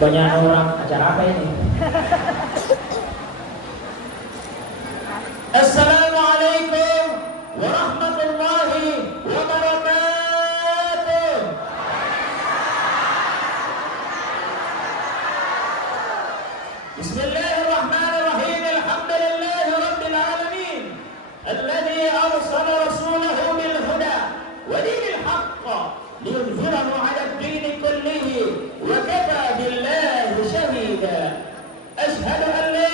Banyak orang, acara apa ini? Assalamualaikum warahmatullahi wabarakatuh. Bismillahirrahmanirrahim. Alhamdulillahi rabbil alamin. Alladhi arsala rasulahu bil huda wa dinil haqq liyudhhirahu 'ala ad-din kullihi wa kafa billahi shahida. Ashhadu an la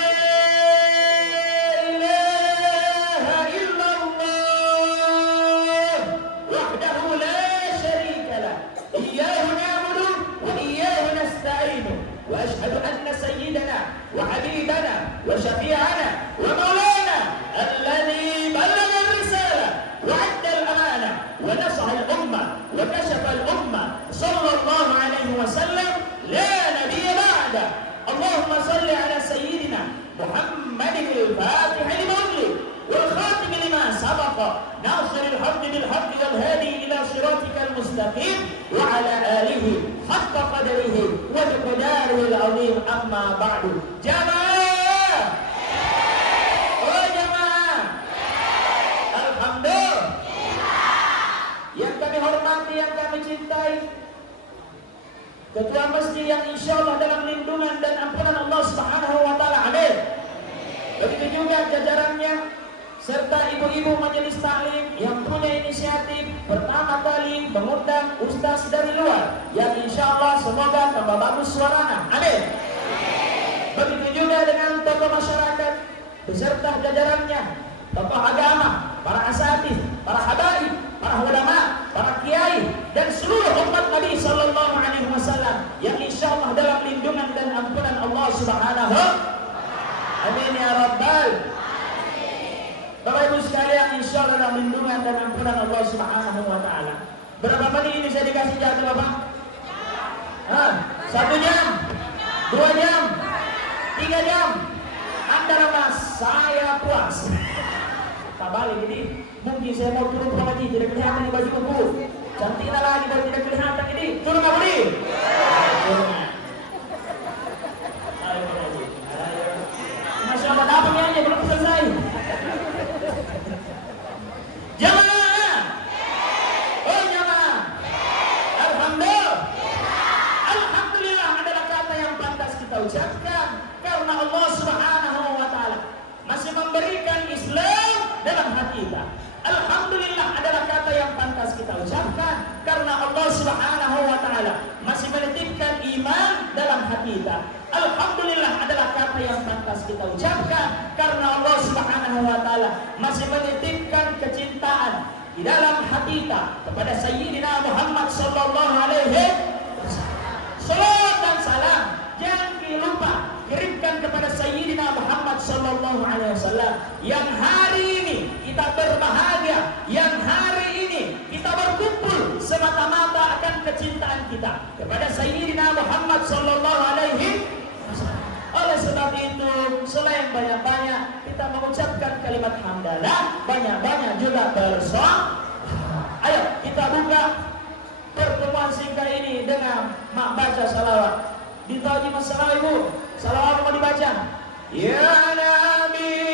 وأشهد أن سيدنا وحبيبنا وشفيعنا ومولانا الذي بلغ الرسالة وأدى الأمانة ونصح الأمة وكشف الأمة صلى الله عليه وسلم لا نبي بعده. اللهم صل على سيدنا محمد الفاتح لما أغلق والخاتم لما سبق ناصر الحق بالحق والهادي إلى صراطك المستقيم وعلى آله حق قدره وبقداره العظيم. أما بعد. Jamaah, oh jamaah, alhamdulillah, yang kami hormati, yang kami cintai, ketua masjid yang insya Allah dalam lindungan dan ampunan Allah Subhanahu wa Ta'ala. Amin. Begitu juga jajarannya serta ibu-ibu majelis taklim yang punya inisiatif pertama kali mengundang ustaz dari luar yang insya Allah semoga tambah bagus suaranya. Amin. Begitu juga dengan tokoh masyarakat beserta jajarannya, tokoh agama, para asatidz, para habaib, para ulama, para kiai dan seluruh umat Nabi sallallahu alaihi wasallam yang insya Allah dalam lindungan dan ampunan Allah Subhanahu wa Ta'ala. Amin ya rabbal. Bapak Ibu sekalian, insya Allah dalam lindungan dan ampunan Allah Subhanahu wa Ta'ala. Berapa menit ini saya dikasih jatah Bapak? 1 jam, 2 jam, 3 jam. Anda lemas, saya puas. Pak balik ini, mungkin saya mau turun ke lagi, tidak kelihatan di baju buku. Cantiklah lagi baru tidak kelihatan ini. Turun nggak boleh? Turun. Ayo. Masya Allah, apa aja belum selesai. Jamaah, oh jamaah, alhamdulillah, alhamdulillah adalah kata yang pantas kita ucapkan karena Allah Subhanahu wa Ta'ala masih memberikan Islam dalam hati kita. Alhamdulillah adalah kata yang pantas kita ucapkan karena Allah Subhanahu wa Ta'ala masih menitipkan iman dalam hati kita. Alhamdulillah adalah kata yang pantas kita ucapkan karena Allah Subhanahu wa Ta'ala masih menitipkan kecintaan di dalam hati kita kepada Sayyidina Muhammad sallallahu alaihi wasallam. Salawat dan salam jangan lupa kirimkan kepada Sayyidina Muhammad sallallahu alaihi wasallam yang hari ini kita berbahagia, yang hari ini kita berkumpul semata-mata akan kecintaan kita kepada Sayyidina Muhammad sallallahu alaihi wasallam. Oleh sebab itu, selain banyak-banyak kita mengucapkan kalimat hamdalah, banyak-banyak juga bersoal. Ayo kita buka pertemuan singkat ini dengan baca salawat. Ditaji masalah ibu, salawat mau dibaca. Ya Nabi.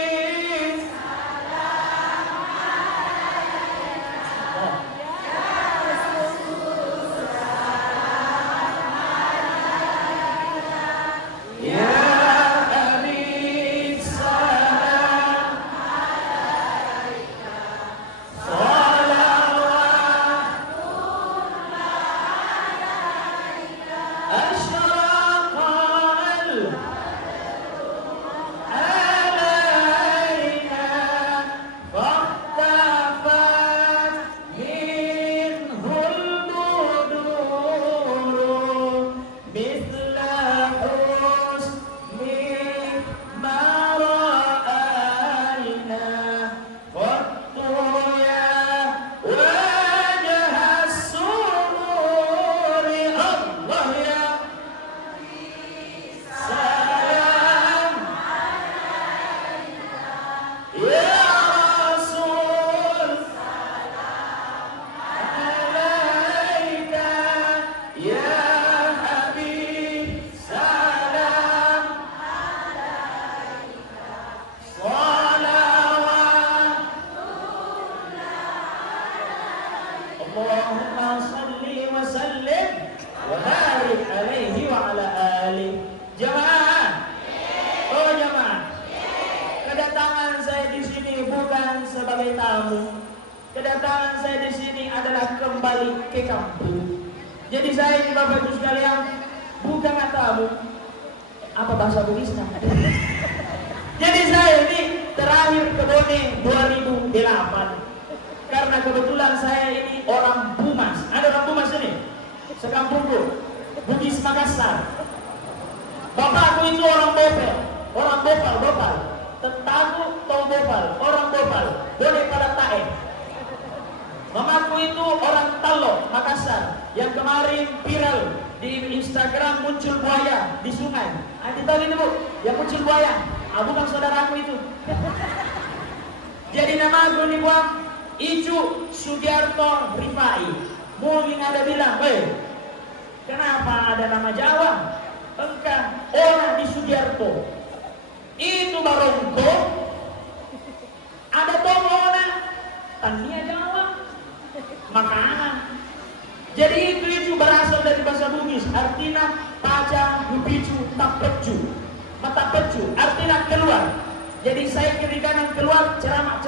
kembali ke kampung. Jadi saya ini Bapak Ibu sekalian, bukan tamu apa bahasa Bugisnya. Jadi saya ini terakhir ke Bone 2008. Karena kebetulan saya ini orang Bumas. Ada orang Bumas ini? Sekampungku, Bugis Makassar. Bapakku itu orang Bopel, orang Bopal. Tetaku tau Bopal, orang Bopal, boleh pada tae. Mamaku itu orang Talo, Makassar, yang kemarin viral di Instagram muncul buaya di sungai. Anda tahu ini Bu, yang muncul buaya. Bukan saudaraku itu. Jadi nama aku ini buat Icu Sugiarto Rifai. Mungkin ada bilang, kenapa ada nama Jawa? Engkau orang di Sugiarto. Itu Barongko. Ada tomo orang Tania Jawa. Makanan. Jadi itu berasal dari bahasa Bugis, artinya paca, lupicu, tapecu. Mata pecu, artinya keluar. Jadi saya kiri kanan keluar, ceramah.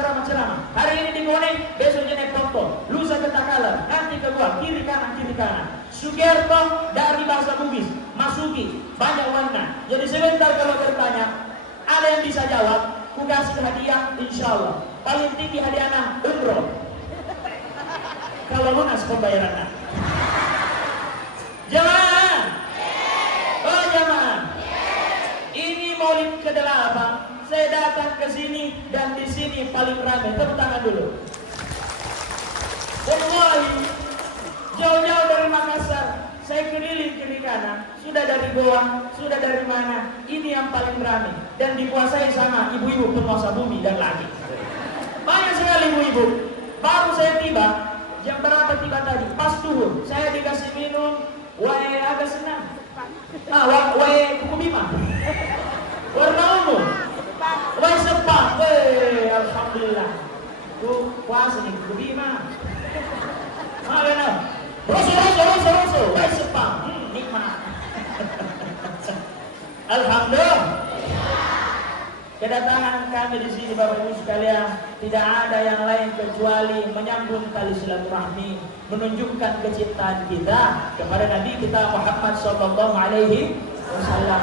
Hari ini di Bone, besoknya naik foto. Lusa ke Takalar, nanti keluar, kiri kanan. Sugiarto dari bahasa Bugis, Masuki, banyak warna. Jadi sebentar kalau bertanya, ada yang bisa jawab, ku kasih hadiah, insya Allah. Paling tinggi hadiahnya, umroh. Kalau lunas pembayarannya. Jamaah. Oh jamaah. Ini Maulid ke-8. Saya datang ke sini dan di sini paling ramai. Tepuk tangan dulu. Wallahi, jauh-jauh dari Makassar, saya keliling kiri kanan. Sudah dari Goa, sudah dari mana? Ini yang paling ramai dan dikuasai sama ibu-ibu penguasa bumi dan langit. Banyak sekali ibu-ibu. Baru saya tiba. Jam berapa tiba tadi? Pas turun, saya dikasih minum. Wae agak senang. Wae kuku bima. Warna ungu. Wae sepak. Alhamdulillah. Tuh puasa nih kuku bima. Benar. Roso. Wae sepak. Nikmat. Alhamdulillah. Kedatangan kami di sini Bapak Ibu sekalian tidak ada yang lain kecuali menyambung tali silaturahmi, menunjukkan kecintaan kita kepada Nabi kita Muhammad Sallallahu Alaihi Wasallam.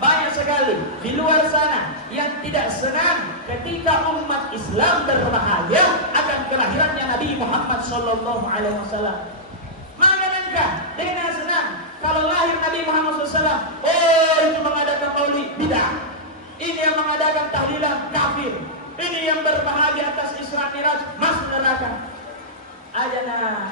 Banyak sekali di luar sana yang tidak senang ketika umat Islam berbahagia akan kelahirannya Nabi Muhammad Sallallahu Alaihi Wasallam. Manakah dengan senang kalau lahir Nabi Muhammad SAW? Itu mengadakan maulid bidah. Ini yang mengadakan tahlilan kafir. Ini yang berbahagia atas Isra Miraj masuk neraka.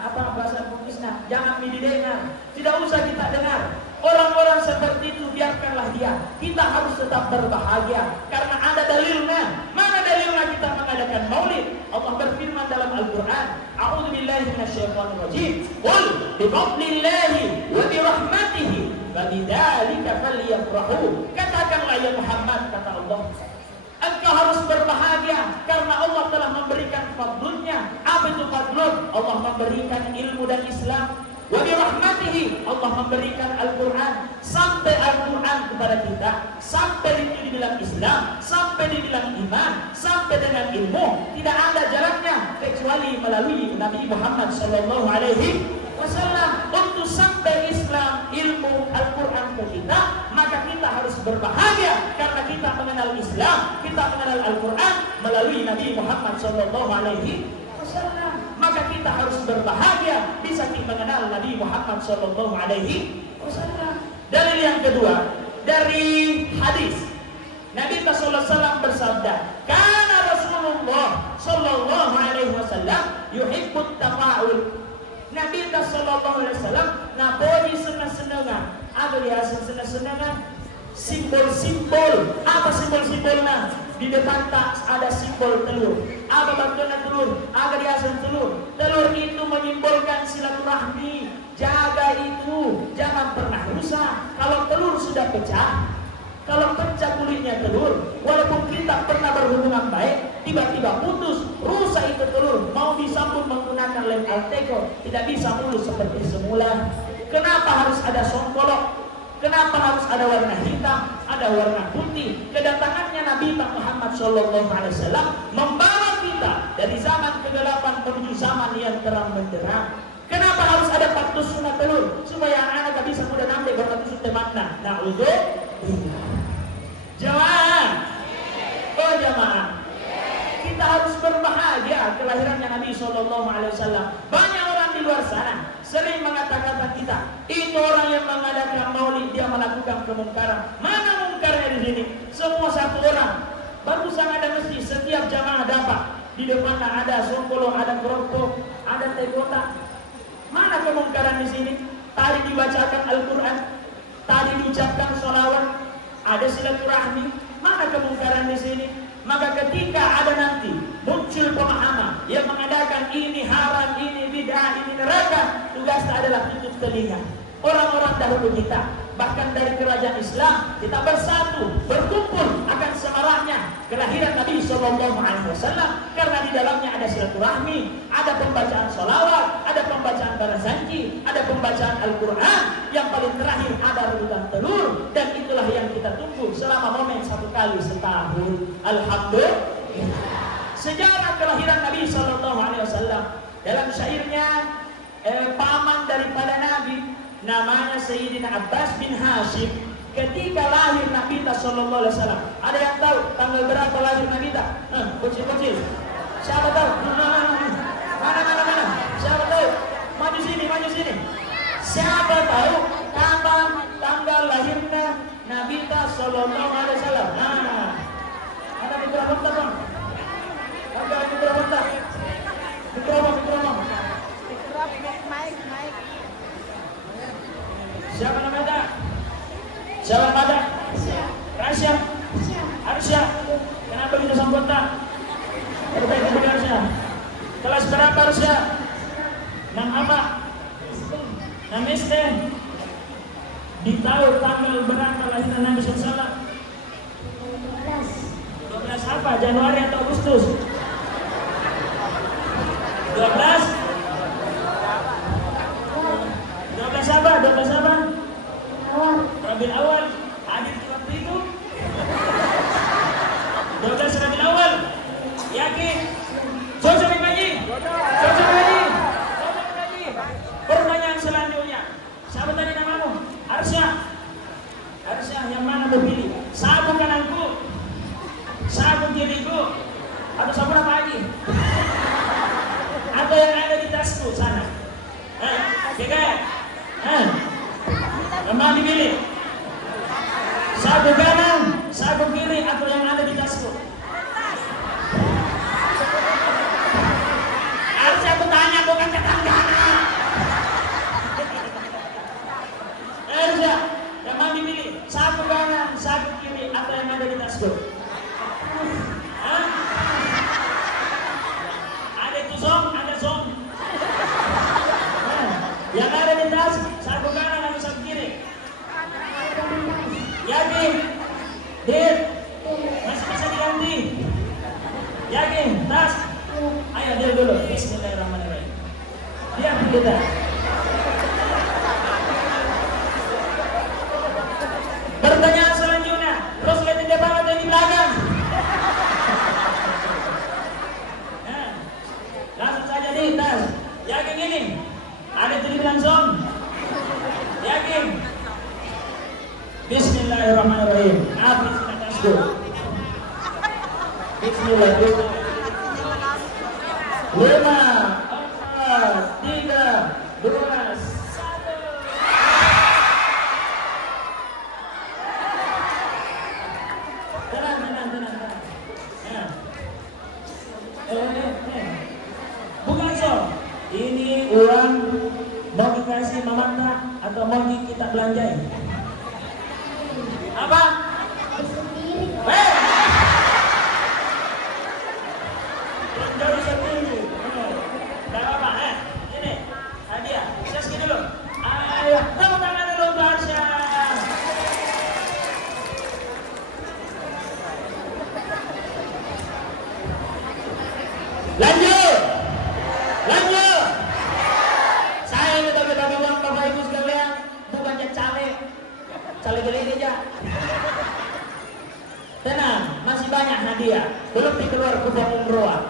Apa bahasa Bugisnya? Jangan didengar. Tidak usah kita dengar. Orang-orang seperti itu biarkanlah dia. Kita harus tetap berbahagia karena ada dalilnya. Mana dalilnya kita mengadakan maulid? Allah berfirman dalam Al-Quran, A'udzu billahi minasyaitonir rajim. Qul bi fadlillahi wa bi rahmatihi fabidzalika falyafrahu. Katakanlah ya Muhammad, kata Allah, engkau harus berbahagia karena Allah telah memberikan fadlunnya. Apa itu fadlun? Allah memberikan ilmu dan Islam. Wa bi rahmatihi, Allah memberikan Al-Quran. Sampai Al-Quran kepada kita, sampai itu dibilang Islam, sampai dibilang iman, sampai dengan ilmu, tidak ada jalannya kecuali melalui Nabi Muhammad Sallallahu Alaihi Wasallam. Untuk sampai Islam, ilmu, Al-Quran ke kita, maka kita harus berbahagia karena kita mengenal Islam, kita mengenal Al-Quran melalui Nabi Muhammad Sallallahu Alaihi Wasallam. Maka kita harus berbahagia bisa kita mengenal Nabi Muhammad Sallallahu Alaihi Wasallam. Dalil yang kedua dari hadis Nabi Sallallahu Alaihi Wasallam bersabda, "Kana Rasulullah Sallallahu Alaihi Wasallam yuhibbut tafa'ul." Nabi Sallallahu Alaihi Wasallam nabodi senang-senangan. Apa dia senang-senangan? Simbol-simbol. Apa simbol-simbolnya? Di depan tak ada simbol telur. Apa bentuknya telur? Apa dia telur? Telur itu menyimbolkan silaturahmi. Jaga itu, jangan pernah rusak. Kalau telur sudah pecah, kalau pecah kulitnya telur, walaupun kita pernah berhubungan baik, tiba-tiba putus, rusak itu telur. Mau disambung menggunakan lem Alteco, tidak bisa mulus seperti semula. Kenapa harus ada songkolok? Kenapa harus ada warna hitam, ada warna putih? Kedatangannya Nabi Muhammad Sallallahu Alaihi Wasallam membawa kita kita dari zaman kegelapan menuju zaman yang terang benderang. Kenapa harus ada 4 sunat telur? Supaya anak gak bisa mudah nampak bertusuk temakna. Na'udzubillah. Jamaah. Oh jamaah. Kita harus berbahagia kelahirannya Nabi SAW. Banyak orang di luar sana sering mengatakan kita, itu orang yang mengadakan maulid dia melakukan kemungkaran. Mana mungkarnya di sini? Semua satu orang. Barusan ada masjid, setiap jamaah dapat. Di depannya ada songkolo, ada keropok, ada teh kotak. Mana kemungkaran di sini? Tadi dibacakan Al-Quran, tadi diucapkan sholawat, ada silaturahmi. Mana kemungkaran di sini? Maka ketika ada nanti muncul pemahaman yang mengadakan ini haram, ini bid'ah, ini neraka, tugasnya adalah tutup telinga. Orang-orang dahulu kita, bahkan dari kerajaan Islam, kita bersatu, berkumpul akan semarahnya kelahiran Nabi SAW, karena di dalamnya ada silaturahmi, ada pembacaan sholawat, ada pembacaan barazanji, ada pembacaan Al-Quran, yang paling terakhir ada rebutan telur, dan itulah yang kita tunggu selama momen 1 kali setahun. Alhamdulillah. Sejarah kelahiran Nabi SAW dalam syairnya paman daripada Nabi, namanya Sayyidina Abbas bin Hashim. Ketika lahir Nabi sallallahu alaihi wasallam, ada yang tahu tanggal berapa lahir Nabi? Bocil-bocil. Siapa tahu? Mana? Siapa tahu? Maju sini. Siapa tahu kapan tanggal lahirnya Nabi sallallahu alaihi wasallam? Ada mikrofon tak? Ada mikrofon tak? Mikrofon. Mic. Siapa namanya? Arsya. Kenapa kita sambut tak? Berbaik Arsya. Kelas berapa Arsya? 6 apa? 6 SD. Ditahu tanggal berapa lahiran Nabi SAW? 12 apa? Januari atau Agustus? 12 apa? Rabiul Awal. Hadir di waktu itu 12 Rabiul Awal. Yakin? Cocok lagi. Pertanyaan selanjutnya, siapa tadi namamu? Arsya, yang mana berpilih? Sabu kananku, sabu kiriku, atau sabu apa lagi? Atau yang ada di tasku sana? Memang dipilih sabu kanan, sabu kiri, atau yang ada di tasku? Harusnya aku tanya, bukan ketanggana. Harusnya memang dipilih sabu kanan, sabu kiri, atau yang ada di tasku? Ada itu ada zong. Yang ada di tas, sabu kanan atau sabu kiri? Yakin? Dit? Masih bisa diganti? Yakin? Tas? Ayo dia dulu. Bismillahirrahmanirrahim. Diam kita. Pertanyaan selanjutnya, terus lihat di depan atau di belakang? Langsung saja di tas. Yakin ini? Ada tulis langsung? Yakin? Bismillahirrahmanirrahim. Habis tasku. Bismillahirrahmanirrahim. 5, 4, 3, 2, 1. Tenang. Bukan so. Ini uang mau dikasih mamanda atau mau kita belanjain? Apa? Jauh sendiri. Gak apa-apa, ini hadiah. Saya segini dulu. Ayo, tepuk tangan dulu untuk Arsya. Lanjut. Saya minta uang Bapak Ibu sekalian, bukan cale beli ini aja. Tenang, masih banyak hadiah. Belum dikeluar kupon umroh.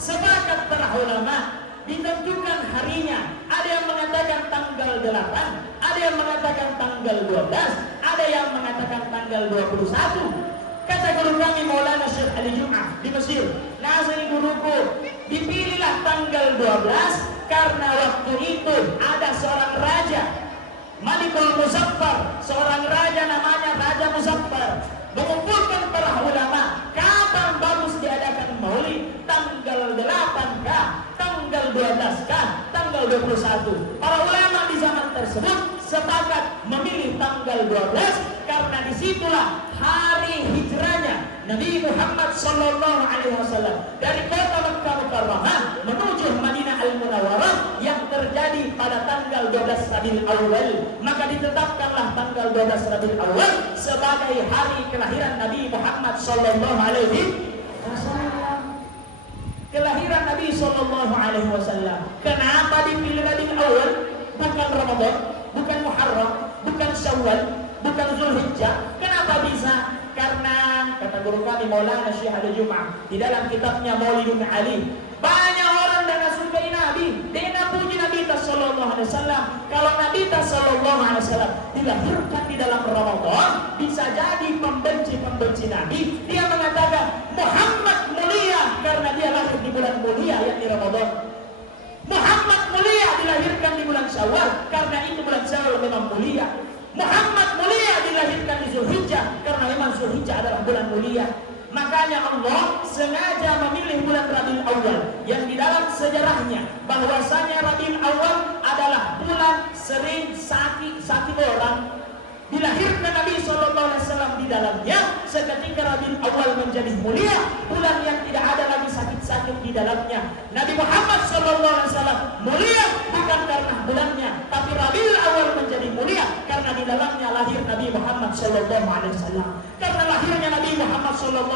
sepakat para ulama ditentukan harinya. Ada yang mengatakan tanggal 8, ada yang mengatakan tanggal 12, ada yang mengatakan tanggal 21. Kata guru kami Maulana Syekh Ali Jum'ah di Mesir, "Nasri guruku, dipilihlah tanggal 12 karena waktu itu ada seorang raja, Malikul Muzaffar, seorang raja namanya Raja Muzaffar, mengumpulkan para ulama, kapan bagus diadakan maulid, tanggal 8 kah, tanggal 12 kah, tanggal 21. Para ulama di zaman tersebut sepakat memilih tanggal 12 karena disitulah hari hijrahnya Nabi Muhammad sallallahu alaihi wasallam dari kota Makkah Mukarramah menuju Madinah Al-Munawwarah yang terjadi pada tanggal 12 Rabiul Awal. Maka ditetapkanlah tanggal 12 Rabiul Awal sebagai hari kelahiran Nabi Muhammad sallallahu alaihi wasallam. Kelahiran Nabi sallallahu alaihi wasallam. Kenapa dipilih Rabiul Awal? Bukan Ramadan, bukan Muharram, bukan Syawal, bukan Zulhijjah. Kenapa bisa? Karena kata guru kami Maulana Syekh Ali Jum'ah di dalam kitabnya Maulidun Ali, banyak orang dan sukai Nabi, dia puji Nabi sallallahu alaihi wasallam. Kalau Nabi sallallahu alaihi wasallam dilahirkan di dalam Ramadan, bisa jadi pembenci Nabi. Dia mengatakan Muhammad mulia karena dia lahir di bulan mulia yakni Ramadan. Muhammad mulia dilahirkan di bulan Syawal karena itu bulan Syawal memang mulia. Muhammad mulia dilahirkan di Zulhijjah karena memang Zulhijjah adalah bulan mulia. Makanya Allah sengaja memilih bulan Rabiul Awal yang di dalam sejarahnya bahwasanya Rabiul Awal adalah bulan sering sakit orang. Dilahirkan Nabi SAW di dalamnya, seketika Rabiul Awal menjadi mulia, bulan yang tidak ada lagi sakit-sakit di dalamnya. Nabi Muhammad SAW mulia bukan karena bulannya, tapi Rabiul Awal menjadi mulia karena di dalamnya lahir Nabi Muhammad SAW. Karena lahirnya Nabi Muhammad SAW,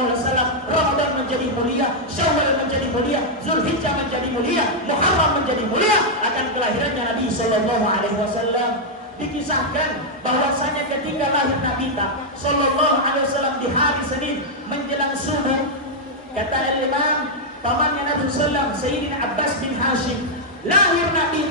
Ramadan menjadi mulia, Syawal menjadi mulia, Zulhijjah menjadi mulia, Muharram menjadi mulia akan kelahirannya Nabi SAW. Dikisahkan bahwasanya ketika lahir Nabi sallallahu alaihi wasallam di hari Senin menjelang subuh, kata Imam pamannya Nabi sallallahu Sayyidina Abbas bin Hashim, lahir Nabi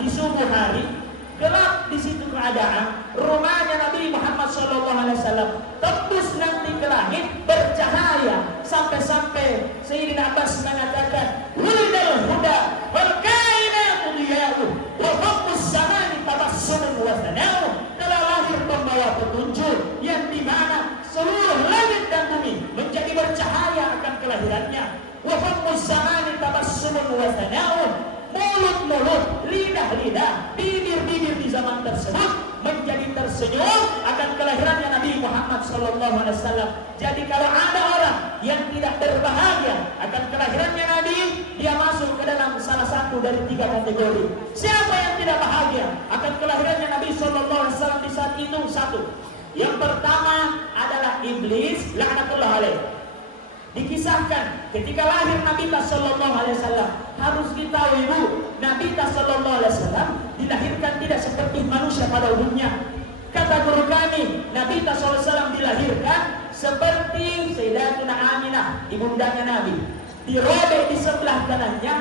di subuh hari, gelap di situ keadaan, rumahnya Nabi Muhammad sallallahu alaihi wasallam tembus nanti ke langit bercahaya sampai Sayyidina Abbas mengatakan, "Wulidal huda wal kainatu diya'u wa fawqus samani tabassumun wa thana'u." Telah lahir pembawa petunjuk yang dimana seluruh langit dan bumi menjadi bercahaya akan kelahirannya. Wa fawqus samani tabassumun wa thana'u. Mulut-mulut, lidah-lidah, bibir-bibir di zaman tersebut menjadi tersenyum akan kelahirannya Nabi Muhammad SAW. Jadi kalau ada orang yang tidak berbahagia akan kelahirannya Nabi, dia masuk ke dalam salah satu dari 3 kategori. Siapa yang tidak bahagia akan kelahirannya Nabi SAW di saat itu? Satu, yang pertama adalah iblis, laknatullah alaih. Dikisahkan ketika lahir Nabi sallallahu alaihi wasallam, harus diketahui Bu, Nabi sallallahu alaihi wasallam dilahirkan tidak seperti manusia pada umumnya. Kata guru kami, Nabi sallallahu alaihi wasallam dilahirkan seperti Sayyidatuna Aminah, ibundanya Nabi. Dirobek di sebelah kanannya,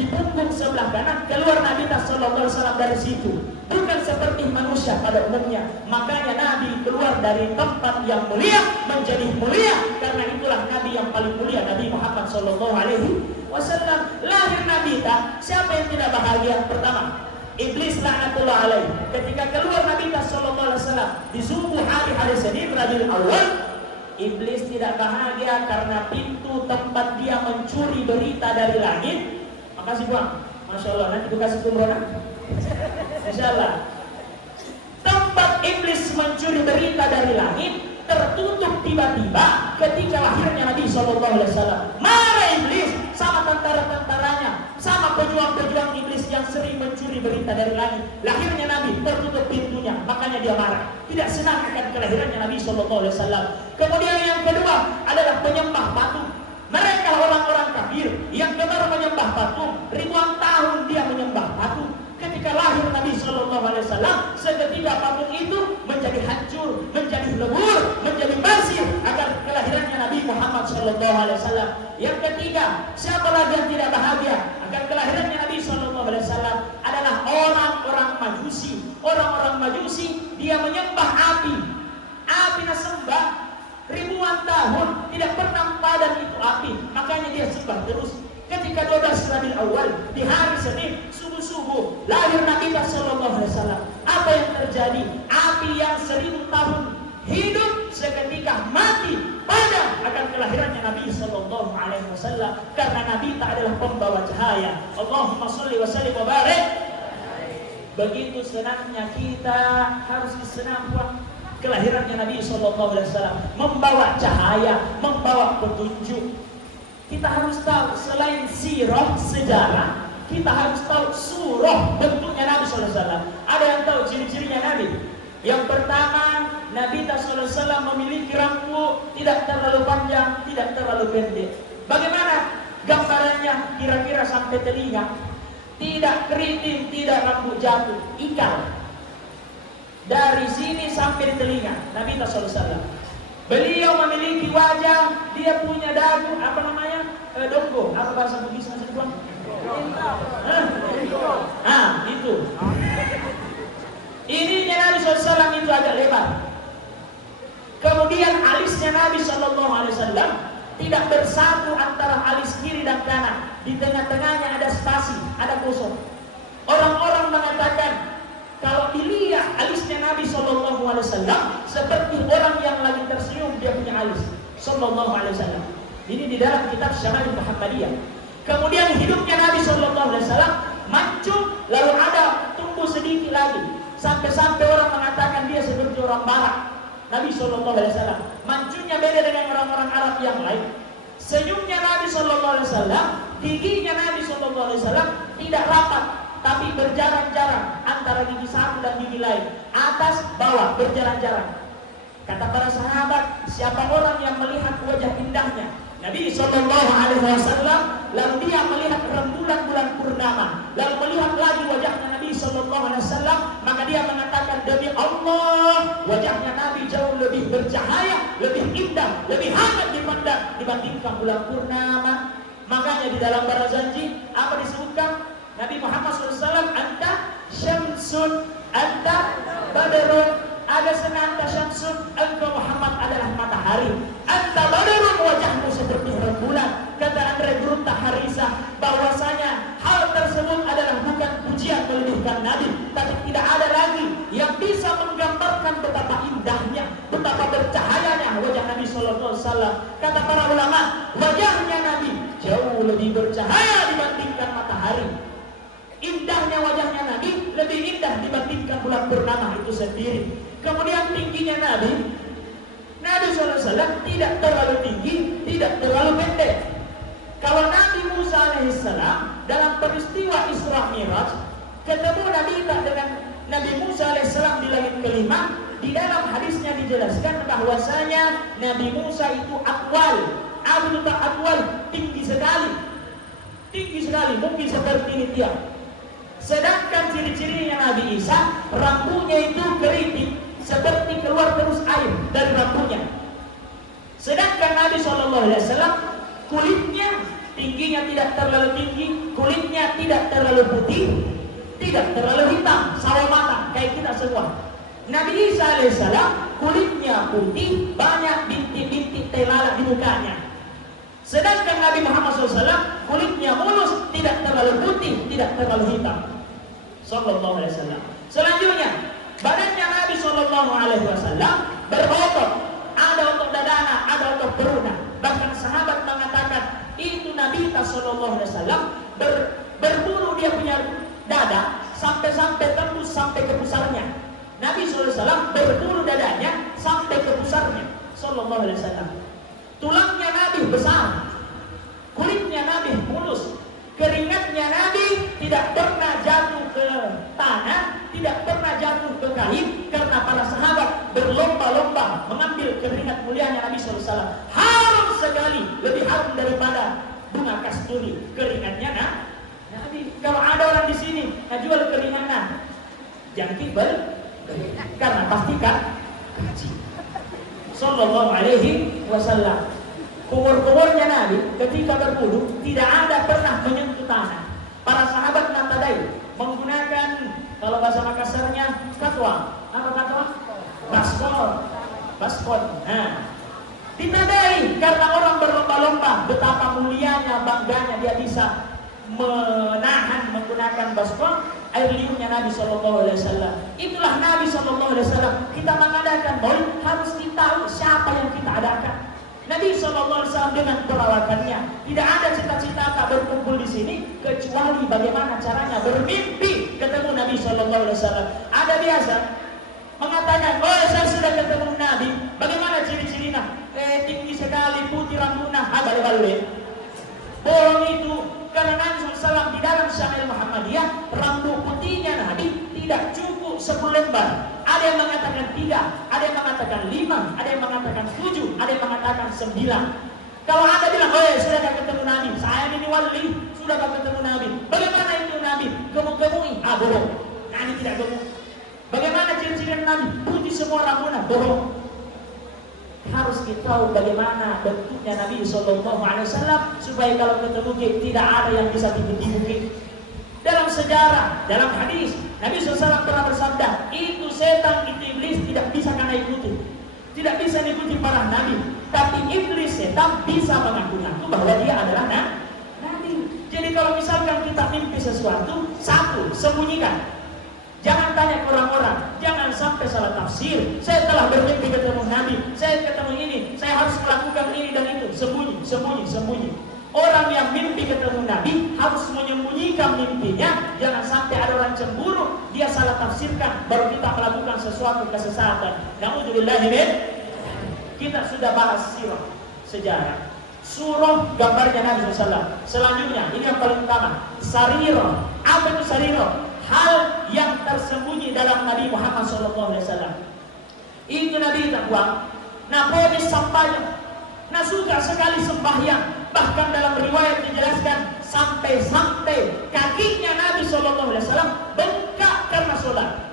di punggung sebelah kanan, keluar Nabi sallallahu alaihi wasallam dari situ. Bukan seperti manusia pada umumnya. Makanya Nabi keluar dari tempat yang mulia menjadi mulia, karena itulah Nabi yang paling mulia, Nabi Muhammad sallallahu alaihi wasallam. Lahir Nabi siapa yang tidak bahagia? Pertama, iblis laknatullah alaih. Ketika keluar Nabi sallallahu alaihi wasallam di subuh hari Senin Rabiul Awal, iblis tidak bahagia karena pintu tempat dia mencuri berita dari langit. Makasih Bang, Masya Allah, nanti dikasih kumroh. Insyaallah. Tempat iblis mencuri berita dari langit tertutup tiba-tiba ketika lahirnya Nabi SAW. Marah iblis sama tentara-tentaranya, sama pejuang-pejuang iblis yang sering mencuri berita dari langit. Lahirnya Nabi tertutup pintunya, makanya dia marah. Tidak senang akan kelahirannya Nabi SAW. Kemudian yang kedua adalah penyembah patung. Mereka orang-orang kafir yang gemar menyembah patung. Ribuan tahun dia menyembah patung. Ketika lahir Nabi SAW, seketika patung itu menjadi hancur, menjadi lebur, menjadi basir agar kelahirannya Nabi Muhammad SAW. Yang ketiga, siapa lagi yang tidak bahagia akan kelahirannya Nabi SAW adalah orang-orang Majusi. Orang-orang Majusi dia menyembah api. Api na sembah ribuan tahun tidak pernah padam itu api. Makanya dia sembah terus. Ketika 12 Rabiul Awal di hari Senin subuh-subuh lahir Nabi SAW. Apa yang terjadi? Api yang 1000 tahun hidup seketika mati padam akan kelahirannya Nabi Sallallahu Alaihi Wasallam karena Nabi tak adalah pembawa cahaya. Allahumma sholli wa sallim wa barik. Begitu senangnya kita harus disambut kelahirannya Nabi Sallallahu Alaihi Wasallam, membawa cahaya, membawa petunjuk. Kita harus tahu selain sirah sejarah, kita harus tahu surah bentuknya Nabi Sallallahu Alaihi Wasallam. Ada yang tahu ciri-cirinya Nabi? Yang pertama, Nabi SAW memiliki rambut tidak terlalu panjang, tidak terlalu pendek. Bagaimana gambarannya? Kira-kira sampai telinga, tidak keriting, tidak rambut jatuh, ikal. Dari sini sampai di telinga, Nabi SAW. Beliau memiliki wajah, dia punya dagu, apa namanya? Donggo, apa bahasa Bugis masih tuan? Itu. Ininya Nabi SAW itu agak lebar. Kemudian alisnya Nabi SAW tidak bersatu antara alis kiri dan kanan. Di tengah-tengahnya ada spasi, ada kosong. Orang-orang mengatakan kalau dilihat alisnya Nabi SAW seperti orang yang lagi tersenyum dia punya alis. SAW. Ini di dalam kitab Syama'il Muhammadiyah. Kemudian hidupnya Nabi SAW mancung, lalu ada tumbuh sedikit lagi. Sampai-sampai orang mengatakan dia seperti orang Barat. Nabi SAW mancungnya beda dengan orang-orang Arab yang lain. Senyumnya Nabi SAW, giginya Nabi SAW tidak rapat, tapi berjaran-jaran antara gigi satu dan gigi lain, atas bawah berjaran-jaran. Kata para sahabat, siapa orang yang melihat wajah indahnya Nabi SAW, lalu dia melihat rembulan-bulan purnama, lalu melihat lagi wajahnya Nabi SAW, maka dia mengatakan, demi Allah, wajahnya Nabi jauh lebih bercahaya, lebih indah, lebih hangat dipandang dibandingkan bulan purnama. Makanya di dalam barazanji apa disebutkan? Nabi Muhammad SAW, anta syamsun, anta badrun. Ada senanta syamsun, engkau Muhammad adalah matahari. Anta badrun, wajahmu seperti rembulan. Kata Andre Grunta Harisa bahwasanya hal tersebut adalah bukan pujian melebihkan Nabi, tapi tidak ada lagi yang bisa menggambarkan betapa indahnya, betapa bercahayanya wajah Nabi SAW. Kata para ulama, wajahnya Nabi jauh lebih bercahaya dibandingkan matahari. Indahnya wajahnya Nabi lebih indah dibandingkan bulan purnama itu sendiri. Kemudian tingginya Nabi SAW tidak terlalu tinggi, tidak terlalu pendek. Kalau Nabi Musa alaihissalam dalam peristiwa Isra Mi'raj ketemu Nabi dengan Nabi Musa alaihissalam di langit kelima, di dalam hadisnya dijelaskan bahwasanya Nabi Musa itu atwal, tinggi sekali, mungkin seperti ini dia. Sedangkan ciri-cirinya Nabi Isa, rambutnya itu keriting, seperti keluar terus air dari rambutnya. Sedangkan Nabi SAW, kulitnya tingginya tidak terlalu tinggi, kulitnya tidak terlalu putih, tidak terlalu hitam, sawo matang kayak kita semua. Nabi Isa alaihissalam kulitnya putih, banyak bintik-bintik telalat di mukanya. Sedangkan Nabi Muhammad SAW kulitnya mulus, tidak terlalu putih, tidak terlalu hitam. Sallallahu alaihi wasallam. Selanjutnya, badannya Nabi Sallallahu alaihi wasallam berotot, ada otot dadana, ada otot perutnya. Bahkan sahabat mengatakan itu Nabi Sallallahu alaihi wasallam berbulu dia punya dada sampai tembus sampai ke pusarnya. Nabi Sallallahu alaihi wasallam berbulu dadanya sampai ke pusarnya. Sallallahu alaihi wasallam. Tulangnya Nabi besar, kulitnya Nabi mulus, keringatnya Nabi tidak pernah jatuh ke tanah, tidak pernah jatuh ke kain, karena para sahabat berlomba-lomba mengambil keringat mulianya Nabi SAW. Harum sekali, lebih harum daripada bunga kasturi keringatnya Nabi. Kalau ada orang di sini jual keringatnya, jangan kibel, karena pastikan gaji. Sallallahu alaihi wasallam. Kumur-kumurnya Nabi ketika berwudu tidak ada pernah menyentuh tanah. Para sahabat natadai menggunakan, kalau bahasa Makassarnya, katwa. Apa katwa? Baskon. Nah, ditandai karena orang berlomba-lomba betapa mulianya, bangganya dia bisa menahan menggunakan baskon air liurnya Nabi Shallallahu Alaihi Wasallam. Itulah Nabi Shallallahu Alaihi Wasallam. Kita mengadakan maulid harus kita tahu siapa yang kita adakan. Nabi Shallallahu Alaihi Wasallam dengan perawakannya tidak ada cita-cita tak berkumpul di sini kecuali bagaimana caranya bermimpi ketemu Nabi Shallallahu Alaihi Wasallam. Ada biasa mengatakan, oh saya sudah ketemu Nabi. Bagaimana ciri-cirinya? Tinggi sekali, putih rambutnya, balik-balik. Bohong itu. Karena Nabi SAW di dalam Syamil Muhammadiyah, rambut putihnya Nabi tidak cukup 10 lembar. Ada yang mengatakan 3, ada yang mengatakan 5, ada yang mengatakan 7, ada yang mengatakan 9. Kalau Anda bilang, oh ya sudah ketemu Nabi, saya ini wali, sudah ketemu Nabi. Bagaimana itu Nabi? Gemuk-gemuk? Bohong. Nabi tidak gemuk. Bagaimana ciri-ciri Nabi? Putih semua rambutnya? Bohong. Harus kita tahu bagaimana bentuknya Nabi Sallallahu Alaihi Wasallam supaya kalau ketemu dia tidak ada yang bisa tipu-tipu. Dalam sejarah, dalam hadis, Nabi SAW pernah bersabda, itu setan, itu iblis tidak bisa kena ikuti, tidak bisa ikuti para nabi. Tapi iblis setan bisa mengaku-ngaku bahwa dia adalah nabi. Jadi kalau misalkan kita mimpi sesuatu, satu, sembunyikan. Jangan tanya ke orang-orang, jangan sampai salah tafsir. Saya telah bermimpi ketemu Nabi, saya ketemu ini, saya harus melakukan ini dan itu. Sembunyi. Orang yang mimpi ketemu Nabi harus menyembunyikan mimpinya. Jangan sampai ada orang cemburu, dia salah tafsirkan, baru kita melakukan sesuatu kesesatan. Na'udzubillah min. Kita sudah bahas sirah, sejarah. Surah gambarnya Nabi SAW. Selanjutnya, ini yang paling utama, sarirah. Apa itu sarirah? Hal yang tersembunyi dalam Nabi Muhammad SAW. Itu Nabi tak buang. Nah, ponis sampahnya. Nah, suka sekali sembahyang. Bahkan dalam riwayat dijelaskan sampai kakinya Nabi SAW bengkak karena sholat.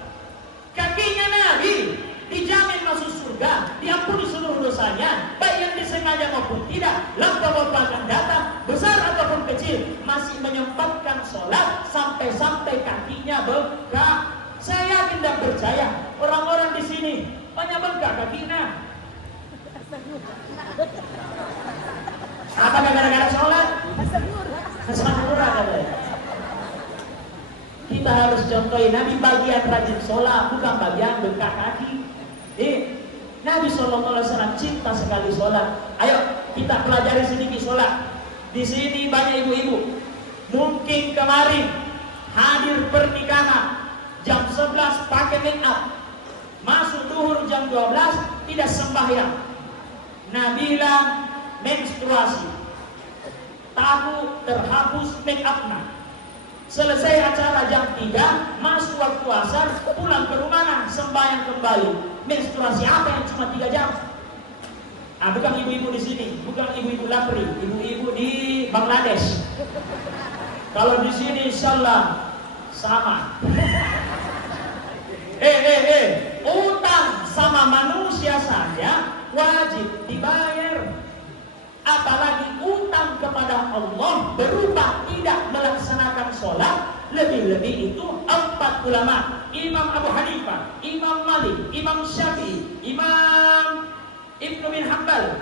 Kakinya Nabi dijamin masuk surga, diampuni seluruh dosanya, baik yang disengaja maupun tidak, lampau maupun akan datang, besar ataupun kecil, masih menyempatkan sholat sampai kakinya bengkak. Saya yakin dan percaya orang-orang di sini banyak bengkak kakinya. Apakah gara-gara sholat? Kesanggurah katanya. Kita harus contohi Nabi bagian rajin sholat, bukan bagian bengkak kaki. Nabi SAW cinta sekali sholat. Ayo kita pelajari sedikit sholat. Di sini banyak ibu-ibu. Mungkin kemarin hadir pernikahan jam 11 pakai make up, masuk duhur jam 12 tidak sembahyang. Nabi bilang menstruasi, takut terhapus make upnya. Selesai acara jam 3, masuk waktu asar, pulang ke rumah, sembahyang kembali. Menstruasi apa yang cuma 3 jam? Bukan ibu-ibu di sini, bukan ibu-ibu lapri, ibu-ibu di Bangladesh. Kalau di sini insyaallah sama. Utang sama manusia saja wajib dibayar. Apalagi utang kepada Allah berupa tidak melaksanakan sholat. Lebih-lebih itu 4 ulama, Imam Abu Hanifah, Imam Malik, Imam Syafi'i, Imam Ibnu bin Hanbal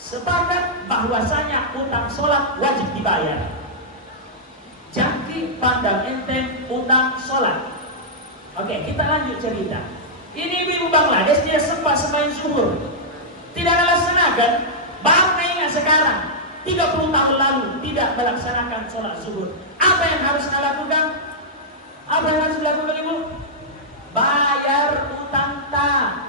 sepakat bahwasanya utang sholat wajib dibayar. Jadi pandang enteng utang sholat. Oke, kita lanjut cerita. Ini ibu Bangladesh dia sempat sembahyang zuhur, tidak melaksanakan. Baru ingat sekarang 30 tahun lalu tidak melaksanakan sholat zuhur. Apa yang harus kita lakukan? Apa yang harus dilakukan ibu? Bayar utang tak.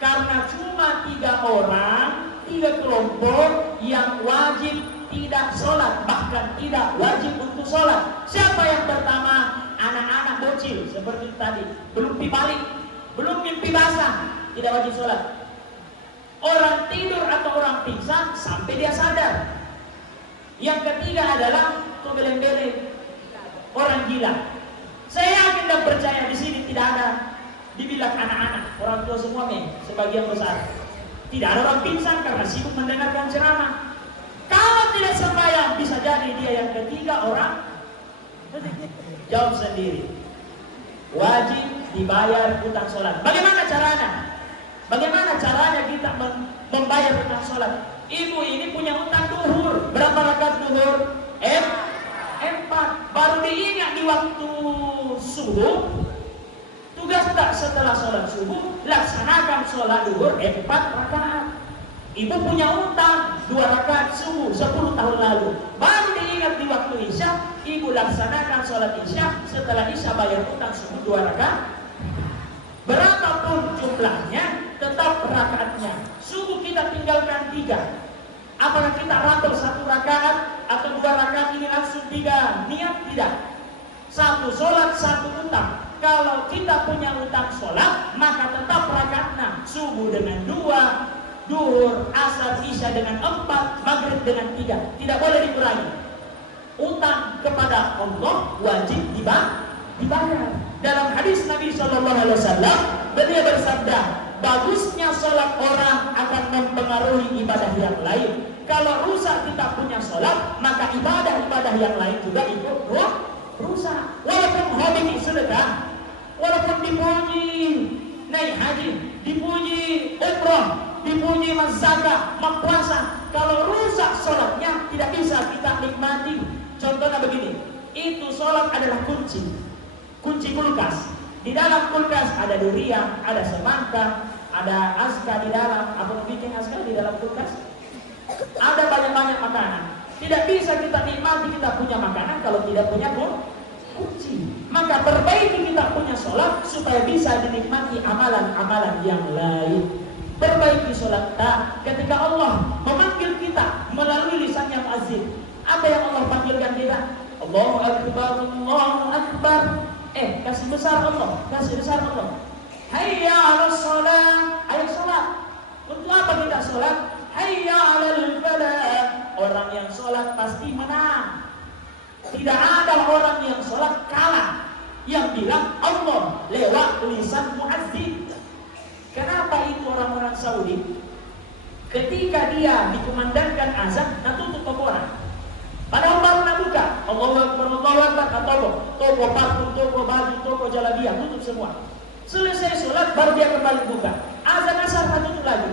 Karena cuma 3 orang, 3 kelompok yang wajib tidak sholat, bahkan tidak wajib untuk sholat. Siapa yang pertama? Anak-anak bocil seperti tadi, belum dibalik, belum mimpi basah, tidak wajib sholat. Orang tidur atau orang pingsan sampai dia sadar. Yang ketiga adalah beleng-beleng, orang gila. Saya yakin dan percaya di sini tidak ada dibilang anak-anak, orang tua semua sebagian besar. Tidak ada orang pingsan karena sibuk mendengarkan ceramah. Kalau tidak sembahyang, bisa jadi dia yang ketiga orang. Jawab sendiri. Wajib dibayar utang sholat. Bagaimana caranya? Bagaimana caranya kita membayar utang sholat? Ibu ini punya utang duhur. Berapa rakaat duhur? 4. Baru diingat di waktu subuh. Tugas tak setelah sholat subuh, laksanakan sholat duhur 4 rakaat. Ibu punya utang 2 rakaat subuh 10 tahun lalu. Baru diingat di waktu isya, ibu laksanakan sholat isya. Setelah isya bayar utang subuh 2 rakaat. Berapapun jumlahnya, tetap rakaatnya. Subuh kita tinggalkan 3. Apakah kita rapel 1 rakaat atau 2 rakaat ini langsung 3? Niat tidak. 1 sholat, 1 utang. Kalau kita punya utang sholat, maka tetap rakaatnya. Subuh dengan 2, duhur, asar, isya dengan 4, maghrib dengan 3. Tidak boleh dikurangi. Utang kepada Allah wajib dibayar. Dalam hadis Nabi SAW, beliau bersabda, bagusnya sholat orang akan mempengaruhi ibadah yang lain. Kalau rusak kita punya sholat, maka ibadah-ibadah yang lain juga ikut rusak. Walaupun hobi sedekah, walaupun dipuji naik haji, dipuji umrah, dipuji zakah, puasa, kalau rusak sholatnya tidak bisa kita nikmati. Contohnya begini, itu sholat adalah kunci kulkas. Di dalam kulkas ada durian, ada semangka, ada aska di dalam. Apa bikin aska di dalam kulkas? Ada banyak-banyak makanan. Tidak bisa kita nikmati kita punya makanan kalau tidak punya kunci. Maka perbaiki kita punya sholat supaya bisa dinikmati amalan-amalan yang lain. Perbaiki sholat kita ketika Allah memanggil kita melalui lisannya muazzin. Apa yang Allah panggilkan kita? Allahu Akbar, Allahu Akbar. Kasih besar Allah, kasih besar Allah. Hayya 'alas shalah, ayo sholat. Untuk apa kita sholat? Hayya 'alal falah. Orang yang sholat pasti menang. Tidak ada orang yang sholat kalah. Yang bilang Allah lewat lisan muazzin. Kenapa itu orang-orang Saudi? Ketika dia dikumandangkan azan, tutup toko orang. Padahal baru nak buka, Allahu Akbar, Allahu Akbar, toko parfum, toko baju, toko jalabiyah, tutup semua. Selesai sholat, baru dia kembali buka. Azan asar tutup lagi.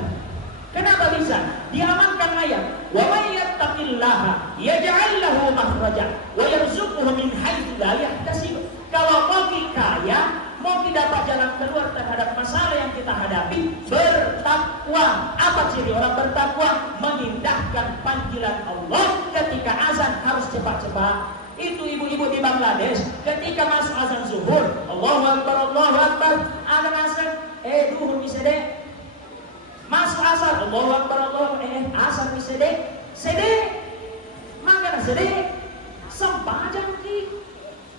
Kenapa bisa? Diamankan ayat. Wa may yattaqillaha yaj'al lahu makhraja wa yarzuqhu min haitsu la yahtasib. Kalau mau kaya, mau dapat jalan keluar terhadap masalah yang kita hadapi, bertakwa. Apa ciri orang bertakwa? Mengindahkan panggilan Allah. Ketika azan harus cepat-cepat. Itu ibu-ibu di Bangladesh ketika masuk azan zuhur, Allahu Akbar, Allahu Akbar, azan asar, duhur bisa deh. Masuk asar, Allahu Akbar, Allahu Akbar, asar bisa deh. Sedih. Maka sedih. Sempah aja mungkin.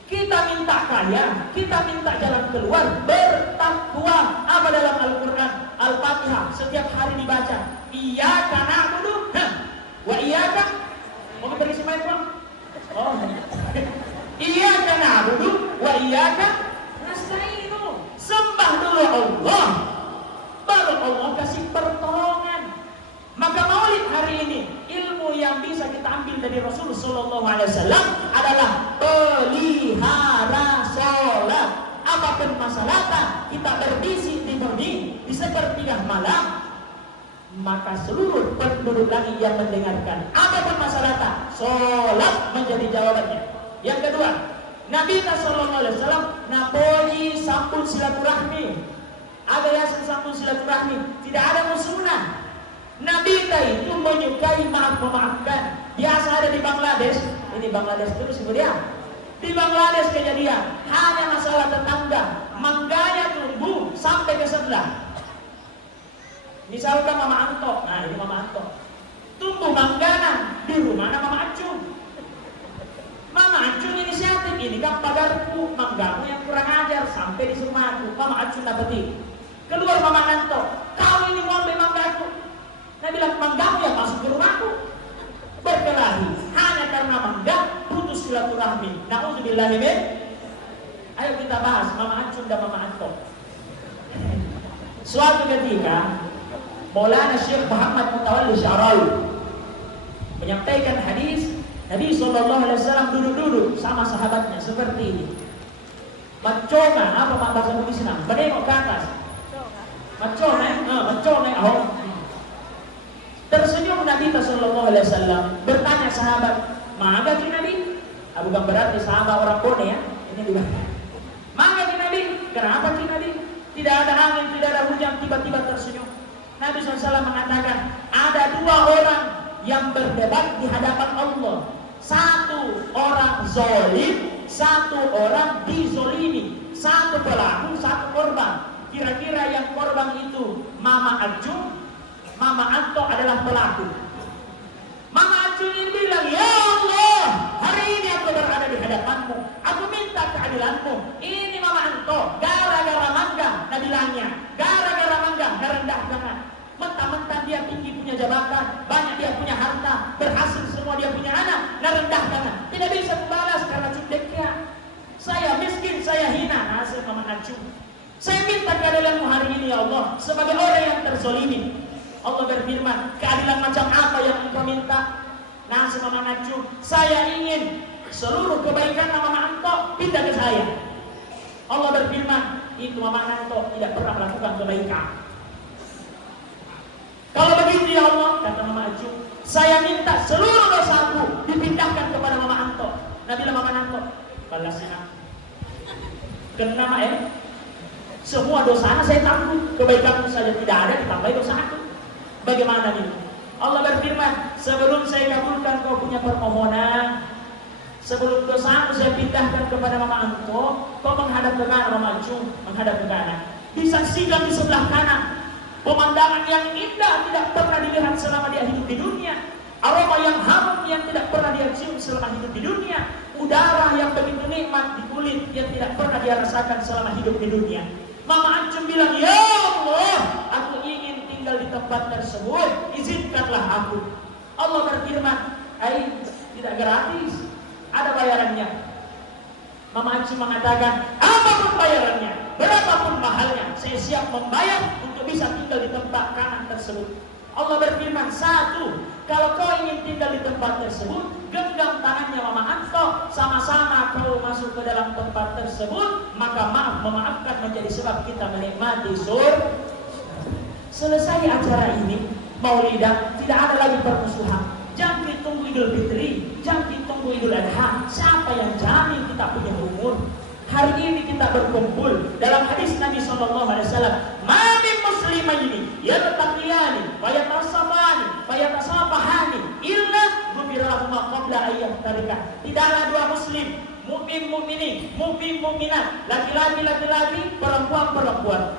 Kita minta kaya, kita minta jalan keluar, bertakwa. Apa dalam Al-Quran? Al-Fatihah setiap hari dibaca. Iyyaka na'budu wa iyyaka. Mau beri semuanya Bang? Oh. Iyyaka na'budu wa iyyaka nasta'in. Sembah dulu Allah, baru Allah kasih pertolongan. Maka maulid hari ini, ilmu yang bisa kita ambil dari Rasulullah SAW adalah pelihara sholat. Apapun masalahnya, kita berbisik di sepertiga malam, maka seluruh penduduk langit yang mendengarkan, apapun masalahnya, sholat menjadi jawabannya. Yang kedua, Nabi SAW napoli sambung silaturahmi. Ada yasin sambung silaturahmi, tidak ada musuhan. Nabi itu menyukai memaafkan. Biasa ada di Bangladesh. Ini Bangladesh terus kemudian. Di Bangladesh kejadian hanya masalah tetangga, mangganya tumbuh sampai ke sebelah. Misalkan Mama Anto, nah ini Mama Anto, tumbuh manggana di rumah Mama Acung. Mama Acung inisiatif, ini kan pagarku, manggamu yang kurang ajar sampai di rumahku. Mama Acung dapetin. Keluar Mama Anto, kau ini mau ambil manggaku. Nah bilang manggamu yang masuk ke rumahku. Berkelahi hanya karena mangga, putus silaturahmi. Na'udzubillah min. Ayo kita bahas Mama Acung dan Mama Anto. Suatu ketika Maulana Syekh Muhammad Mutawalli Sya'rawi menyampaikan hadis Nabi SAW duduk-duduk sama sahabatnya seperti ini. Menconga, apa bahasa Indonesia? Menengok ke atas. Menconga. Tersenyum Nabi SAW bertanya sahabat, "Mangga ki Nabi?" Bukan berarti sahabat orang Bone ya. Ini juga. "Mangga ki Nabi?" Kenapa ki Nabi? Tidak ada angin, tidak ada hujan, tiba-tiba tersenyum. Nabi SAW mengatakan, ada dua orang yang berdebat di hadapan Allah. Satu orang zalim, satu orang dizolimi. Satu pelaku, satu korban. Kira-kira yang korban itu Mama Acung, Mama Anto adalah pelaku. Mama Acung ini bilang, "Ya Allah, hari ini aku berada di hadapanmu. Aku minta keadilanmu. Ini Mama Anto, gara-gara mangga." Nah bilangnya, gara-gara mangga, merendahkan. Mentah-mentah dia tinggi punya jabatan, banyak dia punya harta, berhasil semua dia punya anak, merendahkan. Tidak bisa membalas karena cudeknya. Saya miskin, saya hina, hasil Mama Acung. Saya minta keadilanmu hari ini ya Allah, sebagai orang yang terzolimi. Allah berfirman, keadilan macam apa yang engkau minta? Nasib Mama Acung, saya ingin seluruh kebaikan Mama Anto pindah ke saya. Allah berfirman, itu Mama Anto tidak pernah melakukan kebaikan. Kalau begitu ya Allah, kata Mama Acung, saya minta seluruh dosaku dipindahkan kepada Mama Anto. Nabi Mama Anto, balasnya kenapa ya? Semua dosa saya tanggung, kebaikanmu saja tidak ada, ditambah dosaku. Bagaimana ini? Allah berfirman, sebelum saya kabulkan kau punya permohonan, sebelum dosamu saya pindahkan kepada Mama Anto, kau menghadap ke kanan, Mama Acung menghadap ke kanan. Disaksikan di sebelah kanan pemandangan yang indah tidak pernah dilihat selama dia hidup di dunia. Aroma yang harum yang tidak pernah dia cium selama hidup di dunia. Udara yang begitu nikmat di kulit yang tidak pernah dia rasakan selama hidup di dunia. Mama Acung bilang, "Ya Allah, aku ingin tinggal di tempat tersebut, izinkanlah aku." Allah berfirman, tidak gratis, ada bayarannya. Mama Acung mengatakan, apapun bayarannya, berapapun mahalnya, saya siap membayar untuk bisa tinggal di tempat kanan tersebut. Allah berfirman, satu, kalau kau ingin tinggal di tempat tersebut, genggam tangannya Mama Anto, sama-sama kau masuk ke dalam tempat tersebut, maka maaf memaafkan menjadi sebab kita menikmati surga. Selesai acara ini, Maulidah, tidak ada lagi permusuhan. Jangan ditunggu Idul Fitri, jangan ditunggu Idul Adha. Siapa yang jamin kita punya umur? Hari ini kita berkumpul dalam hadis Nabi SAW. Mami muslimaini yaltaqiyani wa yatasafani wa yatasafahani illa ghufiralahuma qabla ayyahtarika. Tidaklah dua muslim, mukmin mukminat, laki-laki, perempuan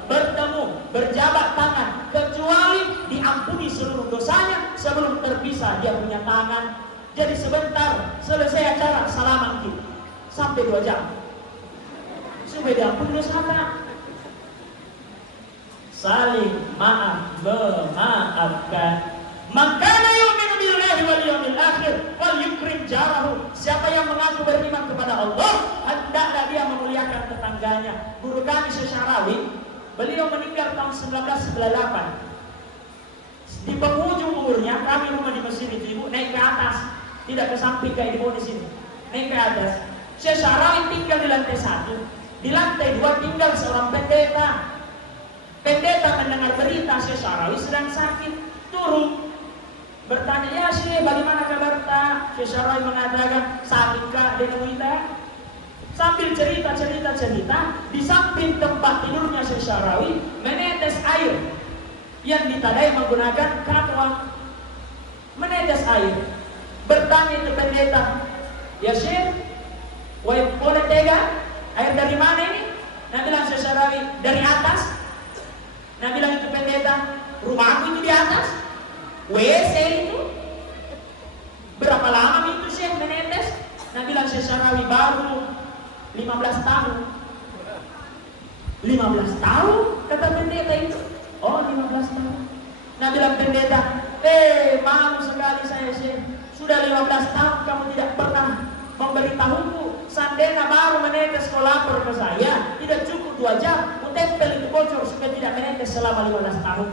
bertemu, berjabat tangan, kecuali diampuni seluruh dosanya sebelum terpisah dia punya tangan. Jadi sebentar selesai acara salaman kita sampai 2 jam. Supaya diampuni dosa. Saling maaf memaafkan. Makana yu'minu billahi wal yawmil akhir wal yukrim jarahu. Siapa yang mengaku beriman kepada Allah, hendaklah dia memuliakan tetangganya. Guru kami Syekh Sya'rawi, beliau meninggal tahun 1998. Di penghujung umurnya, kami rumah di Mesir itu, ibu naik ke atas, tidak ke samping kayak ibu di sini, naik ke atas. Syekh Sya'rawi tinggal di lantai 1. Di lantai 2 tinggal seorang pendeta. Pendeta mendengar berita Syekh Sya'rawi sedang sakit, turun bertanya, "Ya Syekh, bagaimana kabar tak?" Syekh Sya'rawi mengatakan, "Sakitkah dengan kita?" Sambil cerita, di samping tempat tidurnya Syekh Sya'rawi menetes air yang ditandai menggunakan katwa. Menetes air. Bertanya itu pendeta, "Ya Syekh, boleh tega? Air dari mana ini?" Nah bilang Syekh Sya'rawi, "Dari atas." Nah bilang itu pendeta, "Rumahku itu di atas, WC itu." Berapa lama itu Syekh menetes? Nah bilang Syekh Sya'rawi, "Baru 15 tahun." 15 tahun? Kata pendeta itu. Oh 15 tahun. Nah bilang pendeta, malu sekali saya Syekh. Sudah 15 tahun kamu tidak pernah memberitahuku. Seandainya baru menetes kau lapor ke saya, tidak cukup 2 jam, ku tempel itu bocor supaya tidak menetes selama 15 tahun.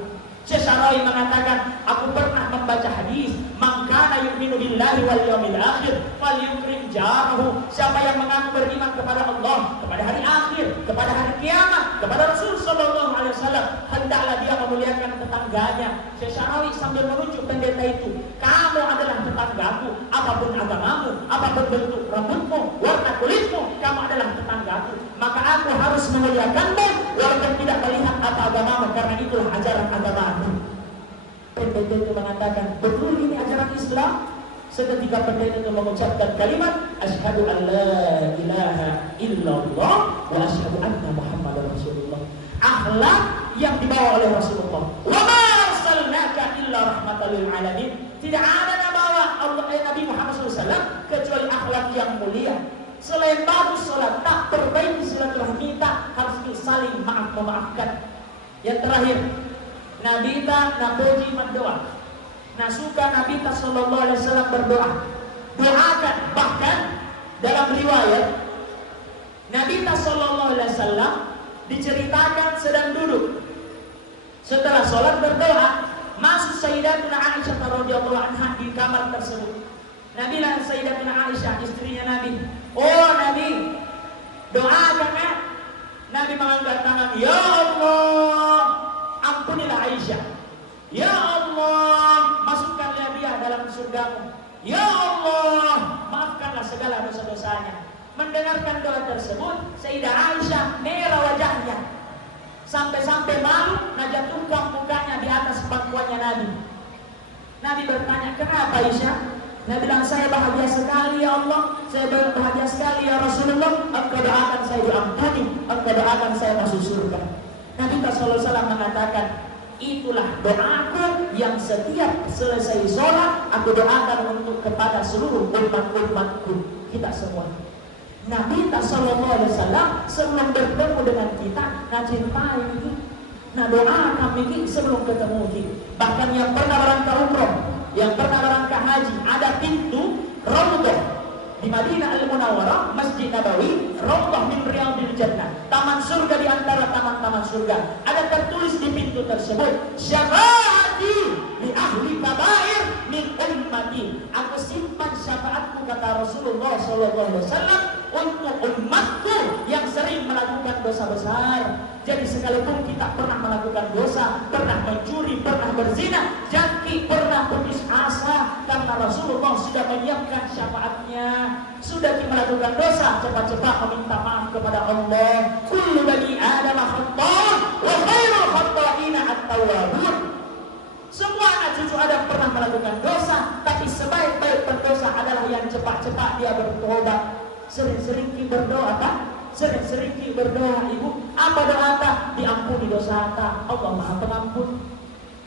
Syekh Syarawi mengatakan, aku pernah membaca hadis, man kana yu'minu billahi wal yawmil akhir falyukrim jarahu. Siapa yang mengaku beriman kepada Allah, kepada hari akhir, kepada hari kiamat, kepada Rasul sallallahu alaihi wasallam, hendaklah dia memuliakan tetangganya. Syekh Syarawi sambil menunjuk pendeta itu, kamu adalah tetanggaku, apapun agamamu, apapun bentuk rambutmu, warna kulitmu, kamu adalah tetanggaku. Maka aku harus memuliakanmu walaupun tidak melihat apa agamamu, karena itulah ajaran agamamu. Pendeta itu mengatakan, betul ini ajaran Islam? Seketika pendeta itu mengucapkan kalimat asyhadu an la ilaha illallah wa asyhadu anna muhammadar rasulullah. Akhlak yang dibawa oleh Rasulullah. Wa ma arsalnaka illa rahmatan lil alamin. Tidak ada yang bawa Allah Nabi Muhammad SAW kecuali akhlak yang mulia. Selain bagus salat, tak perbaiki silaturahmi, tak harus saling memaafkan. Yang terakhir, Nabi ta naboji berdoa. Nah suka Nabi ta sallallahu alaihi wasallam berdoa. Doakan, bahkan dalam riwayat Nabi ta sallallahu alaihi wasallam diceritakan sedang duduk. Setelah sholat berdoa, masuk Sayyidatuna Aisyah radhiyallahu anha di kamar tersebut. Nabi dan Sayyidatuna Aisyah istrinya Nabi, oh Nabi, doakan ya. Nabi mengangkat tangan, ya Allah, ampunilah Aisyah. Ya Allah, masukkanlah dia dalam surgamu. Ya Allah, maafkanlah segala dosa-dosanya. Mendengarkan doa tersebut, Sayyidah Aisyah merah wajahnya, sampai-sampai malu, najatkan mukanya di atas pangkuannya Nabi. Nabi bertanya, kenapa Aisyah? Nabi bilang, saya bahagia sekali ya Allah, saya bahagia sekali ya Rasulullah, engkau doakan saya diampuni, engkau doakan saya masuk surga. Nabi sallallahu alaihi wasallam mengatakan, itulah doaku yang setiap selesai sholat aku doakan untuk kepada seluruh umat-umatku, kita semua. Nabi sallallahu alaihi wasallam sebelum bertemu dengan kita, cintai ini. Nah doa kami ini sebelum ketemu kita. Bahkan yang pernah berangkat umroh, yang pernah berangkat haji, ada pintu Raudhah di Madinah Al-Munawwarah, Masjid Nabawi, Raudhah min Riyadhil Jannah, taman surga di antara taman-taman surga. Ada tertulis di pintu tersebut, syafaati li ahli kabair min ummati. Aku simpan syafaatku, kata Rasulullah sallallahu alaihi wasallam, untuk umatku yang sering melakukan dosa besar. Jadi sekalipun kita pernah melakukan dosa, pernah mencuri, pernah berzina, jaki, pernah putus asa, karena Rasulullah sudah menyiapkan syafaatnya. Sudah melakukan dosa, cepat-cepat meminta maaf kepada Allah. Kullu bani Adam khata'un wa khairul khata'ina at-tawwabun. Semua anak cucu Adam pernah melakukan dosa, tapi sebaik-baik pendosa adalah yang cepat-cepat dia bertobat. Sering-sering berdoa tak? Sering-sering berdoa ibu. Apa doa tak? Diampuni dosa tak? Allah Maha Pengampun.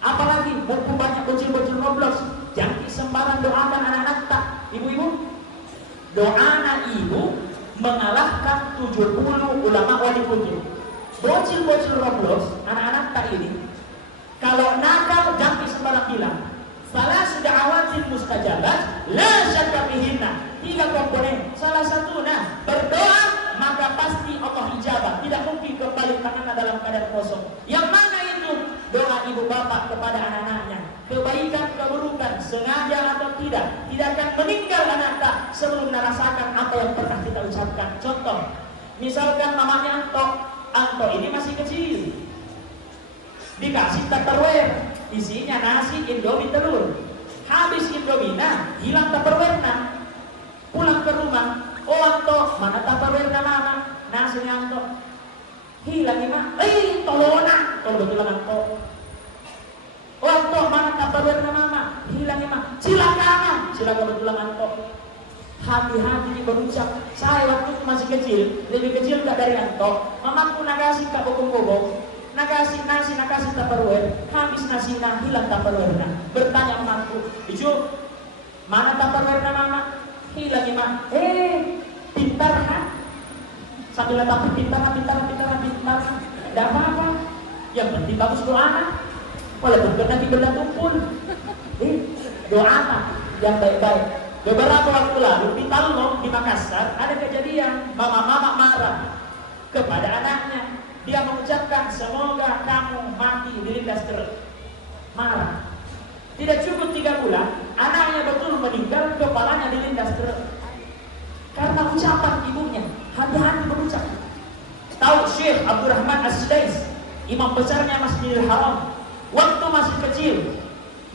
Apalagi buku banyak bocil-bocil Roblox, jangan sembarang doakan anak-anak tak? Ibu-ibu, doa anak ibu mengalahkan 70 ulama wali kunjung. Bocil-bocil Roblox, anak-anak tak ini, kalau nakal jangan sembarang bilang. Salah sudah awatin mustajabat, la syakka fihinna. 3 komponen. Salah satu, berdoa maka pasti Allah ijabah. Tidak mungkin kembali tangannya dalam keadaan kosong. Yang mana itu? Doa ibu bapak kepada anak-anaknya. Kebaikan, keburukan, sengaja atau tidak akan meninggal anak tak sebelum merasakan apa yang pernah kita ucapkan. Contoh, misalkan mamanya Anto ini masih kecil, dikasih Tupperware, isinya nasi, Indomie, telur. Habis Indomie, hilang Tupperware. Pulang ke rumah, oh Anto, mana Tupperware mama? Nasinya Anto hilang nih mah, tolona, kalau betul Anto. Oh Anto, mana Tupperware mama? Hilang nih mah, silakan betul Anto. Hati-hati berucap, saya waktu masih kecil, lebih kecil gak dari Anto. Mamaku nagasi kak bokong-bokong, nagasi nasi, nagasi Tupperware, habis nasi hilang Tupperware. Bertanya mamaku, Ijo, mana Tupperware mama? Hilang imam, pintar kan? Sambil tapi pintar, tidak apa-apa. Yang penting bagus doa, walaupun benda tumpul. Doa yang baik-baik. Beberapa waktu lalu di Talmok di Makassar ada kejadian mama marah kepada anaknya. Dia mengucapkan semoga kamu mati dilindas truk. marah. Tidak cukup 3 bulan, anaknya betul meninggal, kepalanya dilindas truk. Karena ucapan ibunya, hati-hati berucap. Tahu Syekh Abdurrahman As-Sudais, imam besarnya Masjidil Haram, waktu masih kecil,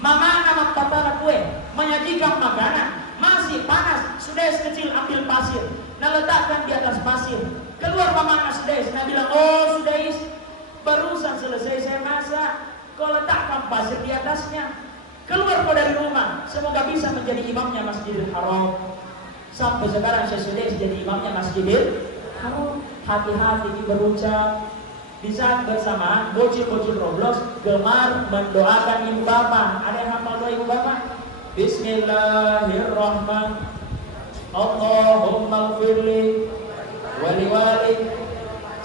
mama nama patala kue, menyajikan makanan, masih panas, Sudais kecil ambil pasir, nah letakkan di atas pasir. Keluar mama Sudais, nah bilang, oh Sudais, barusan selesai saya masak, kau letakkan pasir di atasnya. Keluar kau dari rumah, semoga bisa menjadi imamnya Masjidil Haram. Sampai sekarang Syekh Sudais jadi imamnya Masjidil Haram. Hati-hati berucap. Di saat bersamaan, bocil-bocil Roblox gemar mendoakan ibu bapak. Ada yang hafal doa ibu bapak? Bismillahirrahmanirrahim. Allahumma gfirli wali wali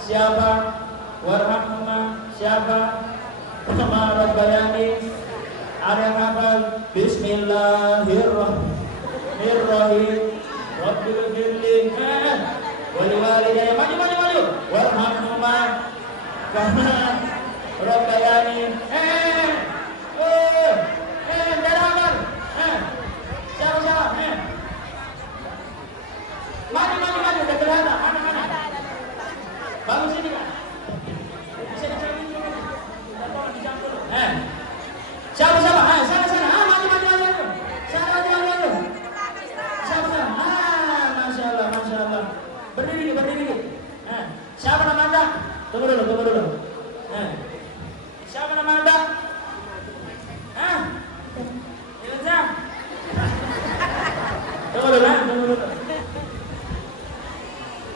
siapa warhamhuma siapa kama rabbayani. Ada yang hafal? Bismillahirrahmanirrahim. Rabbil firli wali walidayya maju warhamhuma kama rabbayani. Tidak hafal? Siapa? Maju, udah kelihatan. Mana? Bagus ini kan? Bisa dicampur dulu. Tolong dicampur. Siapa? Sana. Maju. Sana. Siapa? Masya Allah. Berdiri. Siapa nama Anda? Tunggu dulu. Siapa nama Anda? Ilza. Tunggu dulu.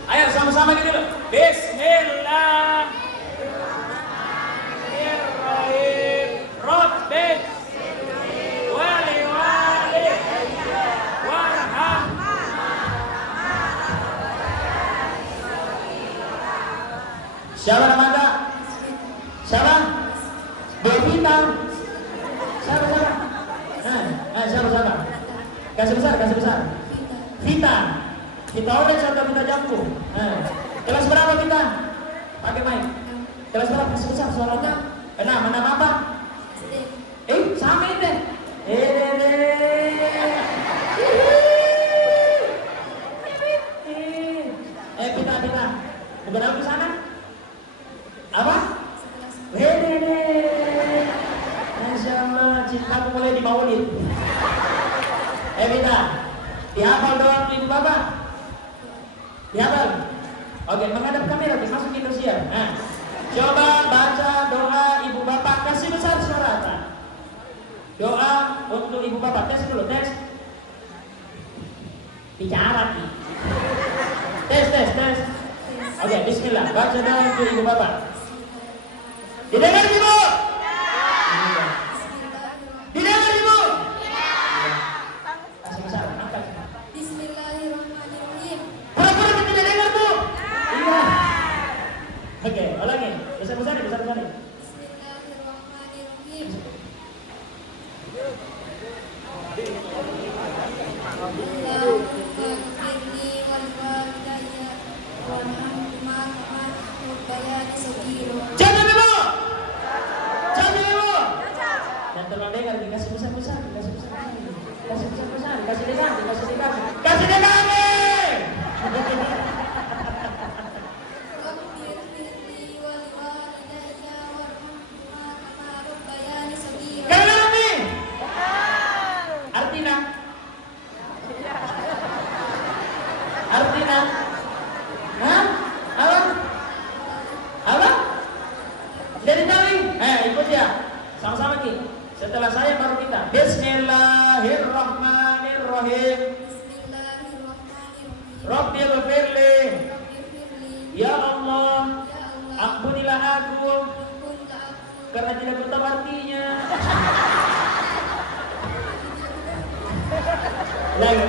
Ayo sama-sama gitu dulu. Bismillahirrahmanirrahim. Rabbik wali warham. Siapa nama Anda? Siapa? Bevita. Siapa? Siapa? Kasih besar. Vita. Kita orange atau kita jambu? Kelas berapa kita? Pakai mic. Kelas berapa? Kasih besar suaranya. Nama apa? Sama ini deh. Vita. Bukan aku di sana? Apa? Masya Allah, cintaku mulai dimaulid. Vita, dihafal doa ibu bapak? Dihafal? Oke, menghadap kamera, masuk Indonesia. Coba baca doa ibu bapak, kasih besar suara. Doa untuk ibu bapak, tes dulu, tes. Bicara nih. Tes. Oke, bismillah, baca doa untuk ibu bapak. Didengar ibu? Didengar ibu? Kasih besar, angkat. Bismillahirrahmanirrahim. Pura-pura kita tidak dengar bu? Iya. Oke, ulangi. Besar-besar. Bismillahirrahmanirrahim. Allahumma ghfirli wal walidayya warhamhuma kama rabbayani saghira. Jangan ibu. Dan terlalu dengar, dikasih besar-besar. Kasih dengar. Kasih dengar nih. Artinya? Hah? Apa? Dari tadi? Ikut ya. Sama-sama nih. Setelah saya baru kita. Bismillahirrahmanirrahim. Rabbil firli. Ya Allah, ampunilah aku karena tidak tahu artinya. Lagi.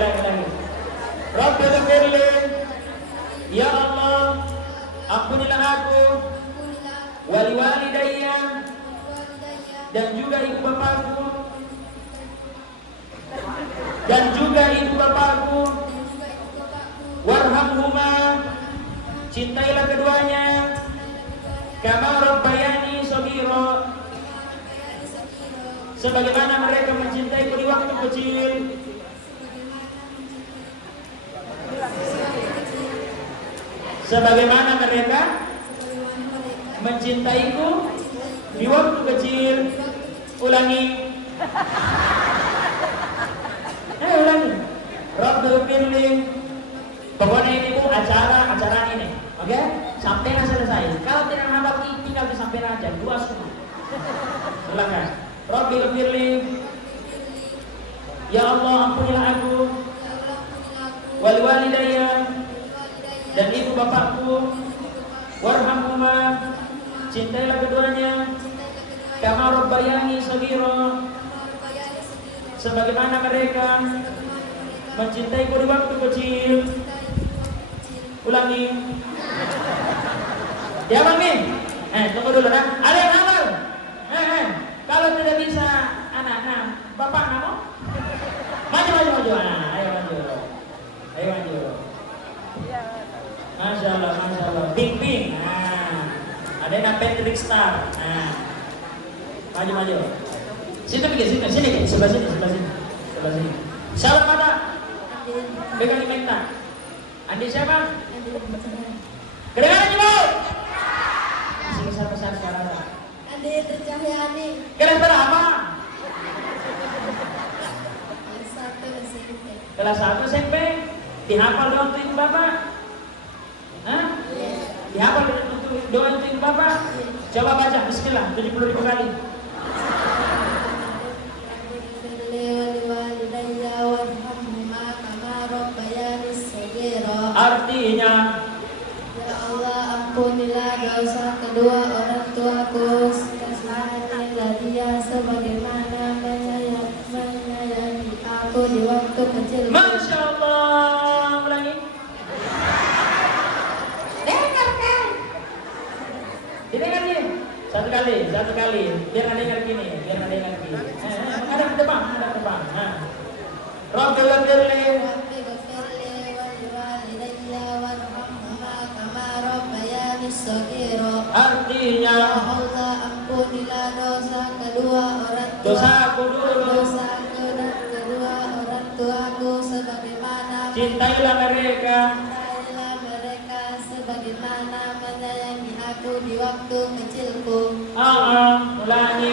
Rabbil firli. Ya Allah, ampunilah aku wali walidayya dan juga ibu bapakku. Warhamhuma, cintailah keduanya. Kama rabbayani shaghira, sebagaimana mereka mencintaiku di waktu kecil. Sebagaimana mereka mencintaiku di waktu kecil. Ulangi. Ulangi. Rabbil firli. Pokoknya ini Bu acara ini. Oke? Sampai selesai. Kalau tidak hafal tinggal disampaikan aja. 2 semua. Silakan. Rabbil firli. Ya Allah ampunilah aku. Wal walidayya, dan ibu bapakku. Warhamhuma, cintailah keduanya. Kama rabbayani shaghira, sebagaimana mereka mencintaiku di waktu kecil. Ulangi. Ya Mami. Tunggu dulu nah. Ada yang hafal? Kalau tidak bisa anak, bapak kamu? Maju. Ayo maju. Masya Allah. Ping. Ada yang Patrick Star. Maju. Sini. Sebelah sini. Salam mata. Pegang imekta. Andi siapa? Kedengaran ibu? Masih besar suara. Andi Tercahyani. Kelas berapa? Kelas 1 SMP. Dihafal doang tuh ibu bapak? Hah? Dihafal doang tuh ibu bapak? Coba baca, bismillah, 70.000 kali. Artinya, ya Allah ampunilah dosa kedua orang tuaku, kasihanilah dia sebagaimana menyayangi aku di waktu kecil. Masya Allah. Ulangi. Dengarkan. Didengar nih. Satu kali. Biar ada dengar gini. Ada ke depan. Rabbil firli. Artinya, ya Allah ampunilah dosa kedua orang tua. dosaku dulu. Dosaku dan kedua orang tuaku sebagaimana Cintailah mereka. Sebagaimana menyayangi aku di waktu kecilku. Ulangi.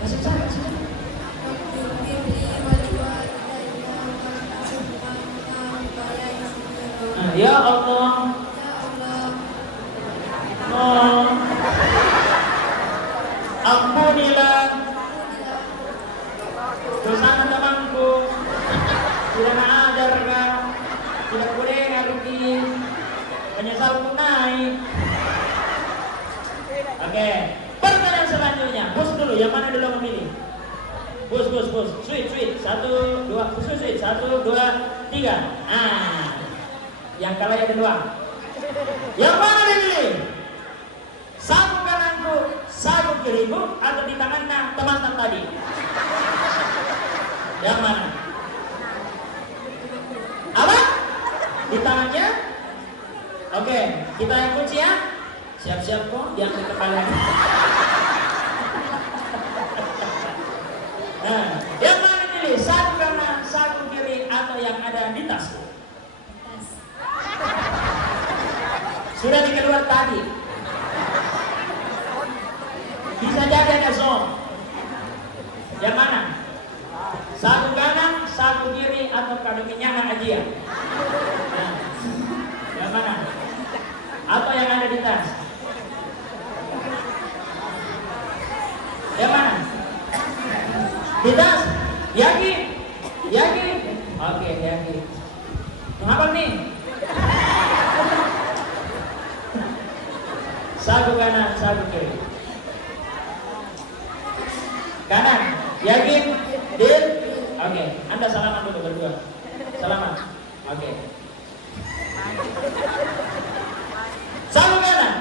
Masih sama. Ya Allah. Ampunilah dosa temanku. Tidak mengajarkan, tidak boleh ngaruhi, menyesal naik. Oke, pertanyaan selanjutnya. Bos dulu, yang mana dulu memilih? Bos. Sweet. 1, 2, sweet. 1, 2, 3. Yang kalah yang kedua. Yang mana dipilih? Sapu kananku, sapu kiriku, atau di tangannya teman-teman tadi? Yang mana? Apa? Di tangannya? Oke, kita yang kunci ya. Siap-siap kok, yang di kepala. Yang mana pilih? Sapu kanan, sapu kiri, atau yang ada di tas? Sudah dikeluar tadi. Bisa jadi ada zone. Yang mana? Sapu kanan, sapu kiri, atau kado minyak aja. Yang mana? Atau yang ada di tas? Yang mana? Di tas? Yakin? Oke, yakin. Apa nih? Sapu kanan, sapu kiri. Kanan, yakin? Deal? Oke, Anda salaman dulu berdua. Salaman. Oke. Sapu kanan.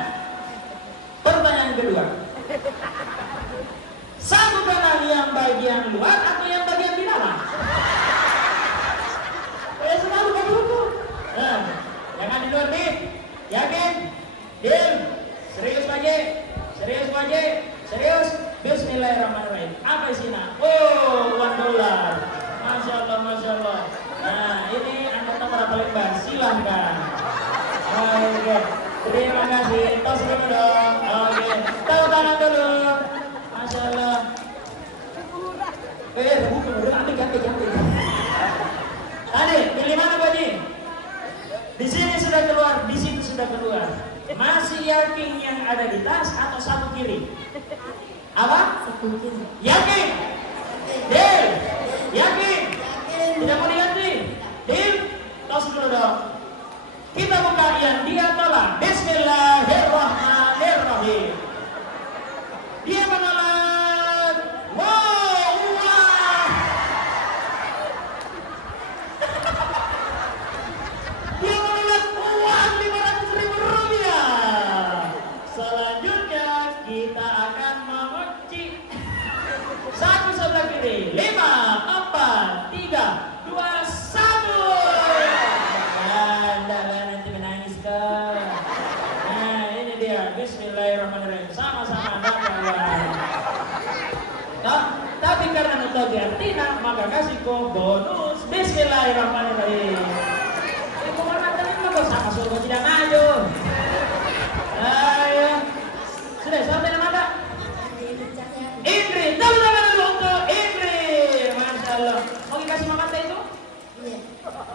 Pertanyaan kedua. Sapu kanan yang bagian luar atau yang bagian di dalam? Selalu begitu. Bismillahirrahmanirrahim. Apa isinya? Oh, $1. Masya Allah, Masya Allah. Nah, ini Anda tahu berapa lembar? Silahkan. Oke, terima kasih. Tos dulu dong. Oke, tahu tangan dulu. Masya Allah. Bukan dulu. Ganti. Tadi, pilih mana Bu Haji? Di sini sudah keluar, di situ sudah keluar. Masih yakin yang ada di tas atau satu kiri? Apa? Satu kiri. Yakin? Deal? Yakin? Tidak mau diganti? Deal? Tos dulu dong. Kita buka yang dia tolak. Bismillahirrahmanirrahim. Dia menolak. Wow, wah. Dia menolak uang Rp500.000. Selanjutnya kita akan mengunci. Satu sebelah kiri. 5, 4, 3, 2, 1. Nanti menangis kau. Nah, ini dia. Bismillahirrahmanirrahim. Sama-sama dapat. Tapi karena untuk Artina, maka kasih kau bonus. Bismillahirrahmanirrahim. Itu mana tadi maka sama surga tidak maju. Ayo. Sudah sampai nama tak? Indri, tahu tangan dulu untuk Indri. Masya Allah. Mau dikasih mama teh itu? Iya.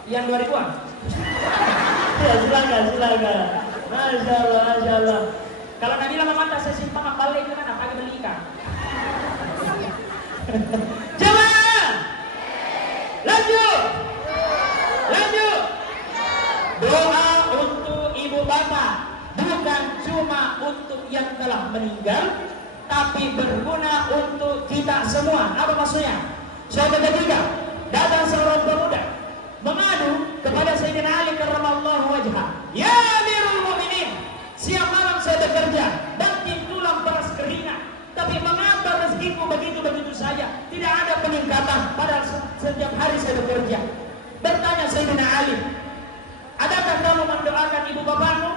Yang 2000-an? Ya, silakan. Masya Allah. Kalau Nabila mama tak saya simpan balik itu kan apa beli ikan. Jemaah. Lanjut. Doa untuk ibu bapak bukan cuma untuk yang telah meninggal, tapi berguna untuk kita semua. Apa maksudnya? Suatu ketika datang seorang pemuda mengadu kepada Sayyidina Ali karramallahu wajhah. Ya Amirul Mukminin, siang malam saya bekerja dan tulang beras keringat, tapi mengapa rezekiku begitu saja, tidak ada peningkatan padahal setiap hari saya bekerja. Bertanya Sayyidina Ali, adakah kamu mendoakan ibu bapakmu?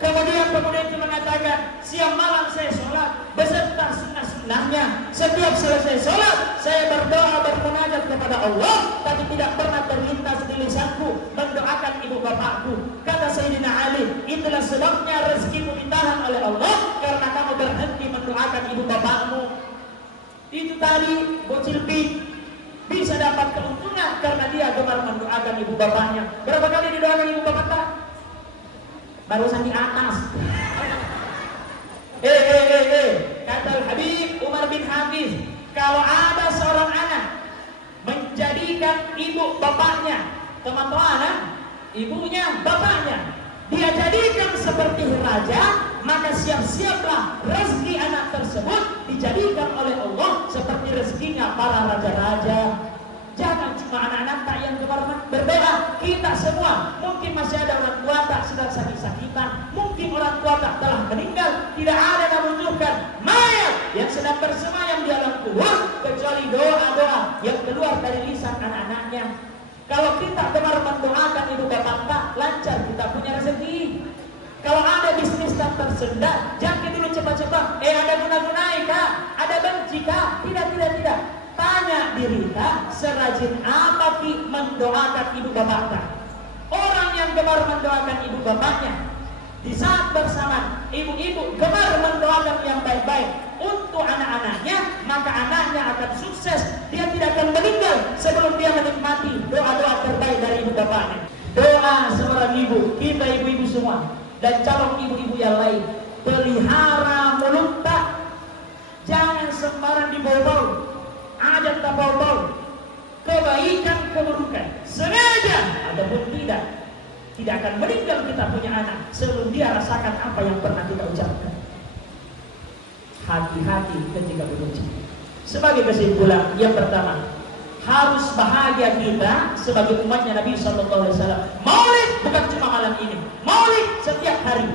Kemudian pemuda itu mengatakan, siang malam saya sholat beserta sunnah-sunnahnya. Setiap selesai sholat, saya berdoa bermunajat kepada Allah, tapi tidak pernah terlintas di lisanku mendoakan ibu bapakku. Kata Sayyidina Ali, itulah sebabnya rezekimu ditahan oleh Allah, karena kamu berhenti mendoakan ibu bapakmu. Itu tadi bocil pink bisa dapat keuntungan karena dia gemar mendoakan ibu bapaknya. Berapa kali didoakan ibu bapak tak? Barusan di atas. Kata Habib Umar bin Hafiz, kalau ada seorang anak menjadikan ibu bapaknya, teman-teman, ibunya bapaknya, dia jadikan seperti raja, maka siap-siaplah rezeki anak tersebut dijadikan oleh Allah seperti rezekinya para raja-raja. Jangan cuma anak-anak tak yang gemar berdoa. Kita semua mungkin masih ada orang tua tak sedang sakit-sakitan, mungkin orang tua tak telah meninggal, tidak ada yang membutuhkan mayat yang sedang bersemayam di alam kubur kecuali doa-doa yang keluar dari lisan anak-anaknya. Kalau kita gemar mendoakan ibu bapak tak lancar, kita punya rezeki. Kalau ada bisnis tak tersendat, jangan dulu cepat-cepat. Ada guna-gunai kah? Ada benci kah? Tidak. Tanya diri kita, serajin apa ki mendoakan ibu bapaknya? Orang yang gemar mendoakan ibu bapaknya, di saat bersamaan ibu-ibu gemar mendoakan yang baik-baik untuk anak-anaknya, maka anaknya akan sukses. Dia tidak akan meninggal sebelum dia menikmati doa-doa terbaik dari ibu bapaknya. Doa seorang ibu, kita ibu-ibu semua dan calon ibu-ibu yang lain, pelihara mulut tak, jangan sembarang dibau-bau. Ajak tak bau-bau, kebaikan keburukan, sengaja ataupun tidak akan meninggal kita punya anak sebelum dia rasakan apa yang pernah kita ucapkan. Hati-hati ketika berucap. Sebagai kesimpulan, yang pertama, harus bahagia kita sebagai umatnya Nabi Sallallahu Alaihi Wasallam. Maulid bukan cuma malam ini, maulid setiap hari.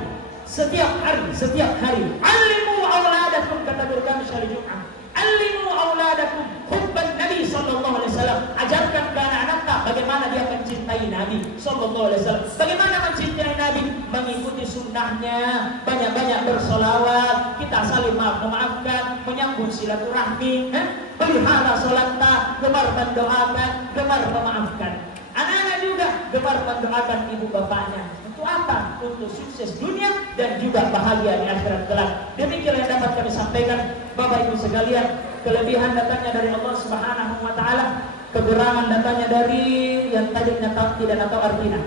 Alimu auladakum, kata guru kami hari Jumat. Alimu auladakum hubban Nabi Sallallahu Alaihi Wasallam. Ajarkan ke anak-anak bagaimana dia mencintai Nabi Sallallahu Alaihi Wasallam. Bagaimana mencintai Nabi? Mengikuti sunnahnya, banyak-banyak bersolawat, kita saling memaafkan, menyambung silaturahmi, pelihara sholatnya, gemar mendoakan, gemar memaafkan. Anak-anak juga gemar mendoakan ibu bapaknya. Untuk apa? Untuk sukses dunia dan juga bahagia di akhirat kelak. Demikian yang dapat kami sampaikan, Bapak Ibu sekalian. Kelebihan datangnya dari Allah Subhanahu wa taala, kekurangan datangnya dari yang tadi tidak tahu artinya.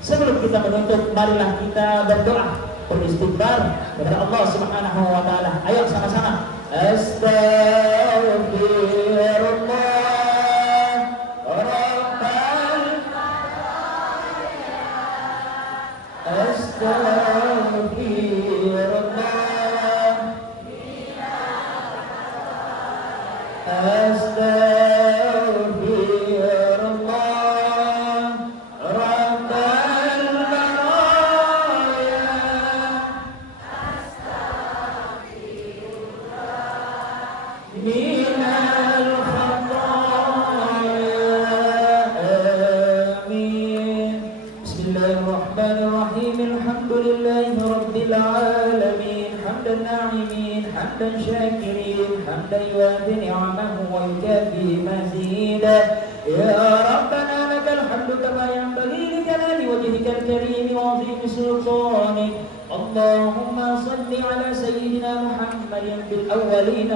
Sebelum kita menutup, marilah kita berdoa, beristighfar kepada Allah Subhanahu wa taala. Ayo sama-sama. Astaghfirullah. شاكرين حمدا يوافي نعمه ويكافي مزيدا يا ربنا لك الحمد كما ينبغي لجلال وجهك الكريم وعظيم سلطانك اللهم صل على سيدنا محمد في الأولين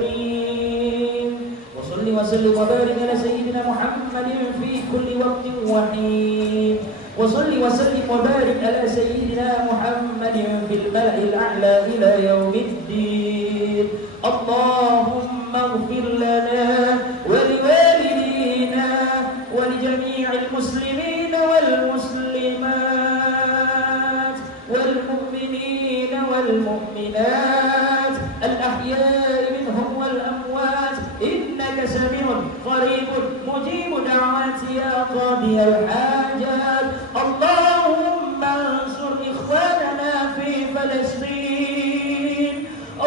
والآخرين وصل وسلم وبارك على سيدنا محمد في كل وقت وحين وصل وسلم وبارك على سيدنا محمد في الملأ الأعلى إلى يوم الدين اللهم اغفر لنا ولوالدينا ولجميع المسلمين والمسلمات والمؤمنين والمؤمنات الأحياء منهم والأموات إنك سميع قريب مجيب دعوات يا قاضي الحاجات اللهم انصر إخواننا في فلسطين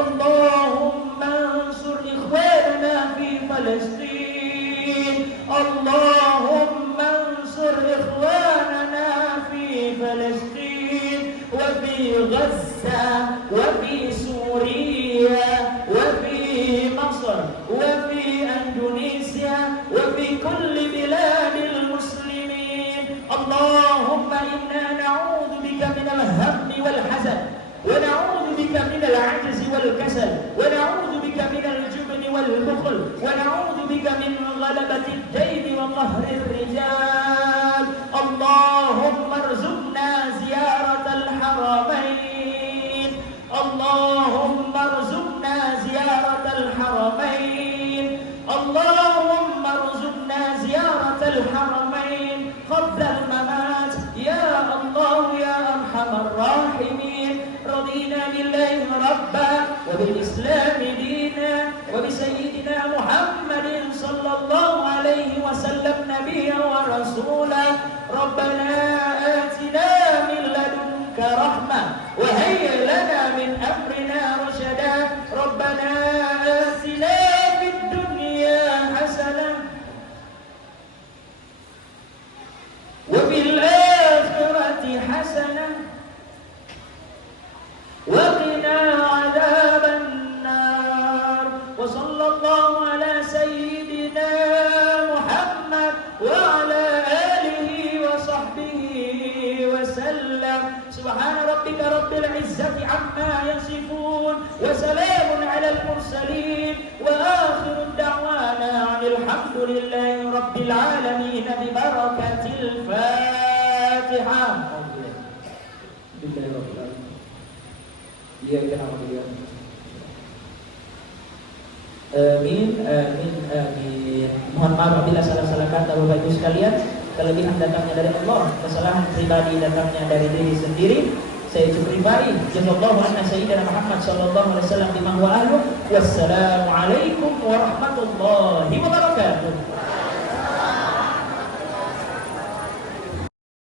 اللهم انصر إخواننا في فلسطين اللهم انصر إخواننا في فلسطين وفي غزة وفي سوريا وفي مصر وفي أندونيسيا وفي كل بلاد المسلمين اللهم إنا نعوذ بك من الهم والحزن ونعوذ بك من العجز والكسل ونعوذ بك من الجبن والبخل ونعوذ بك من غلبة الدين وقهر الرجال اللهم ارزقنا زيارة الحرمين اللهم ارزقنا زيارة الحرمين اللهم ارزقنا زيارة الحرمين قبل الممات يا الله يا أرحم الراحمين رضينا بالله ربا وبالإسلام دينا وبسيدنا محمد صلى الله عليه وسلم نبيا ورسولا ربنا آتنا من لدنك رحمة وهيئ لنا من أمرنا رشدا ربنا آتنا في الدنيا حسنة وفي الآخرة حسنة وقنا عذاب النار وصلى الله على سيدنا محمد وعلى آله وصحبه وسلم سبحان ربك رب العزة عما يصفون وسلام على المرسلين وآخر دعوانا عن الحمد لله رب العالمين ببركة الفاتحة بالله رب العالمين إياك نعبد وإياك Amin, amin, amin. Mohon maaf apabila salah-salah kata Bapak Ibu sekalian. Kelebihan datangnya dari Allah, kesalahan pribadi datangnya dari diri sendiri. Saya cukuri baik. Jazakallahu anna sayyidina Muhammad sallallahu alaihi wasallam bima huwa ahlu. Wassalamualaikum warahmatullahi wabarakatuh.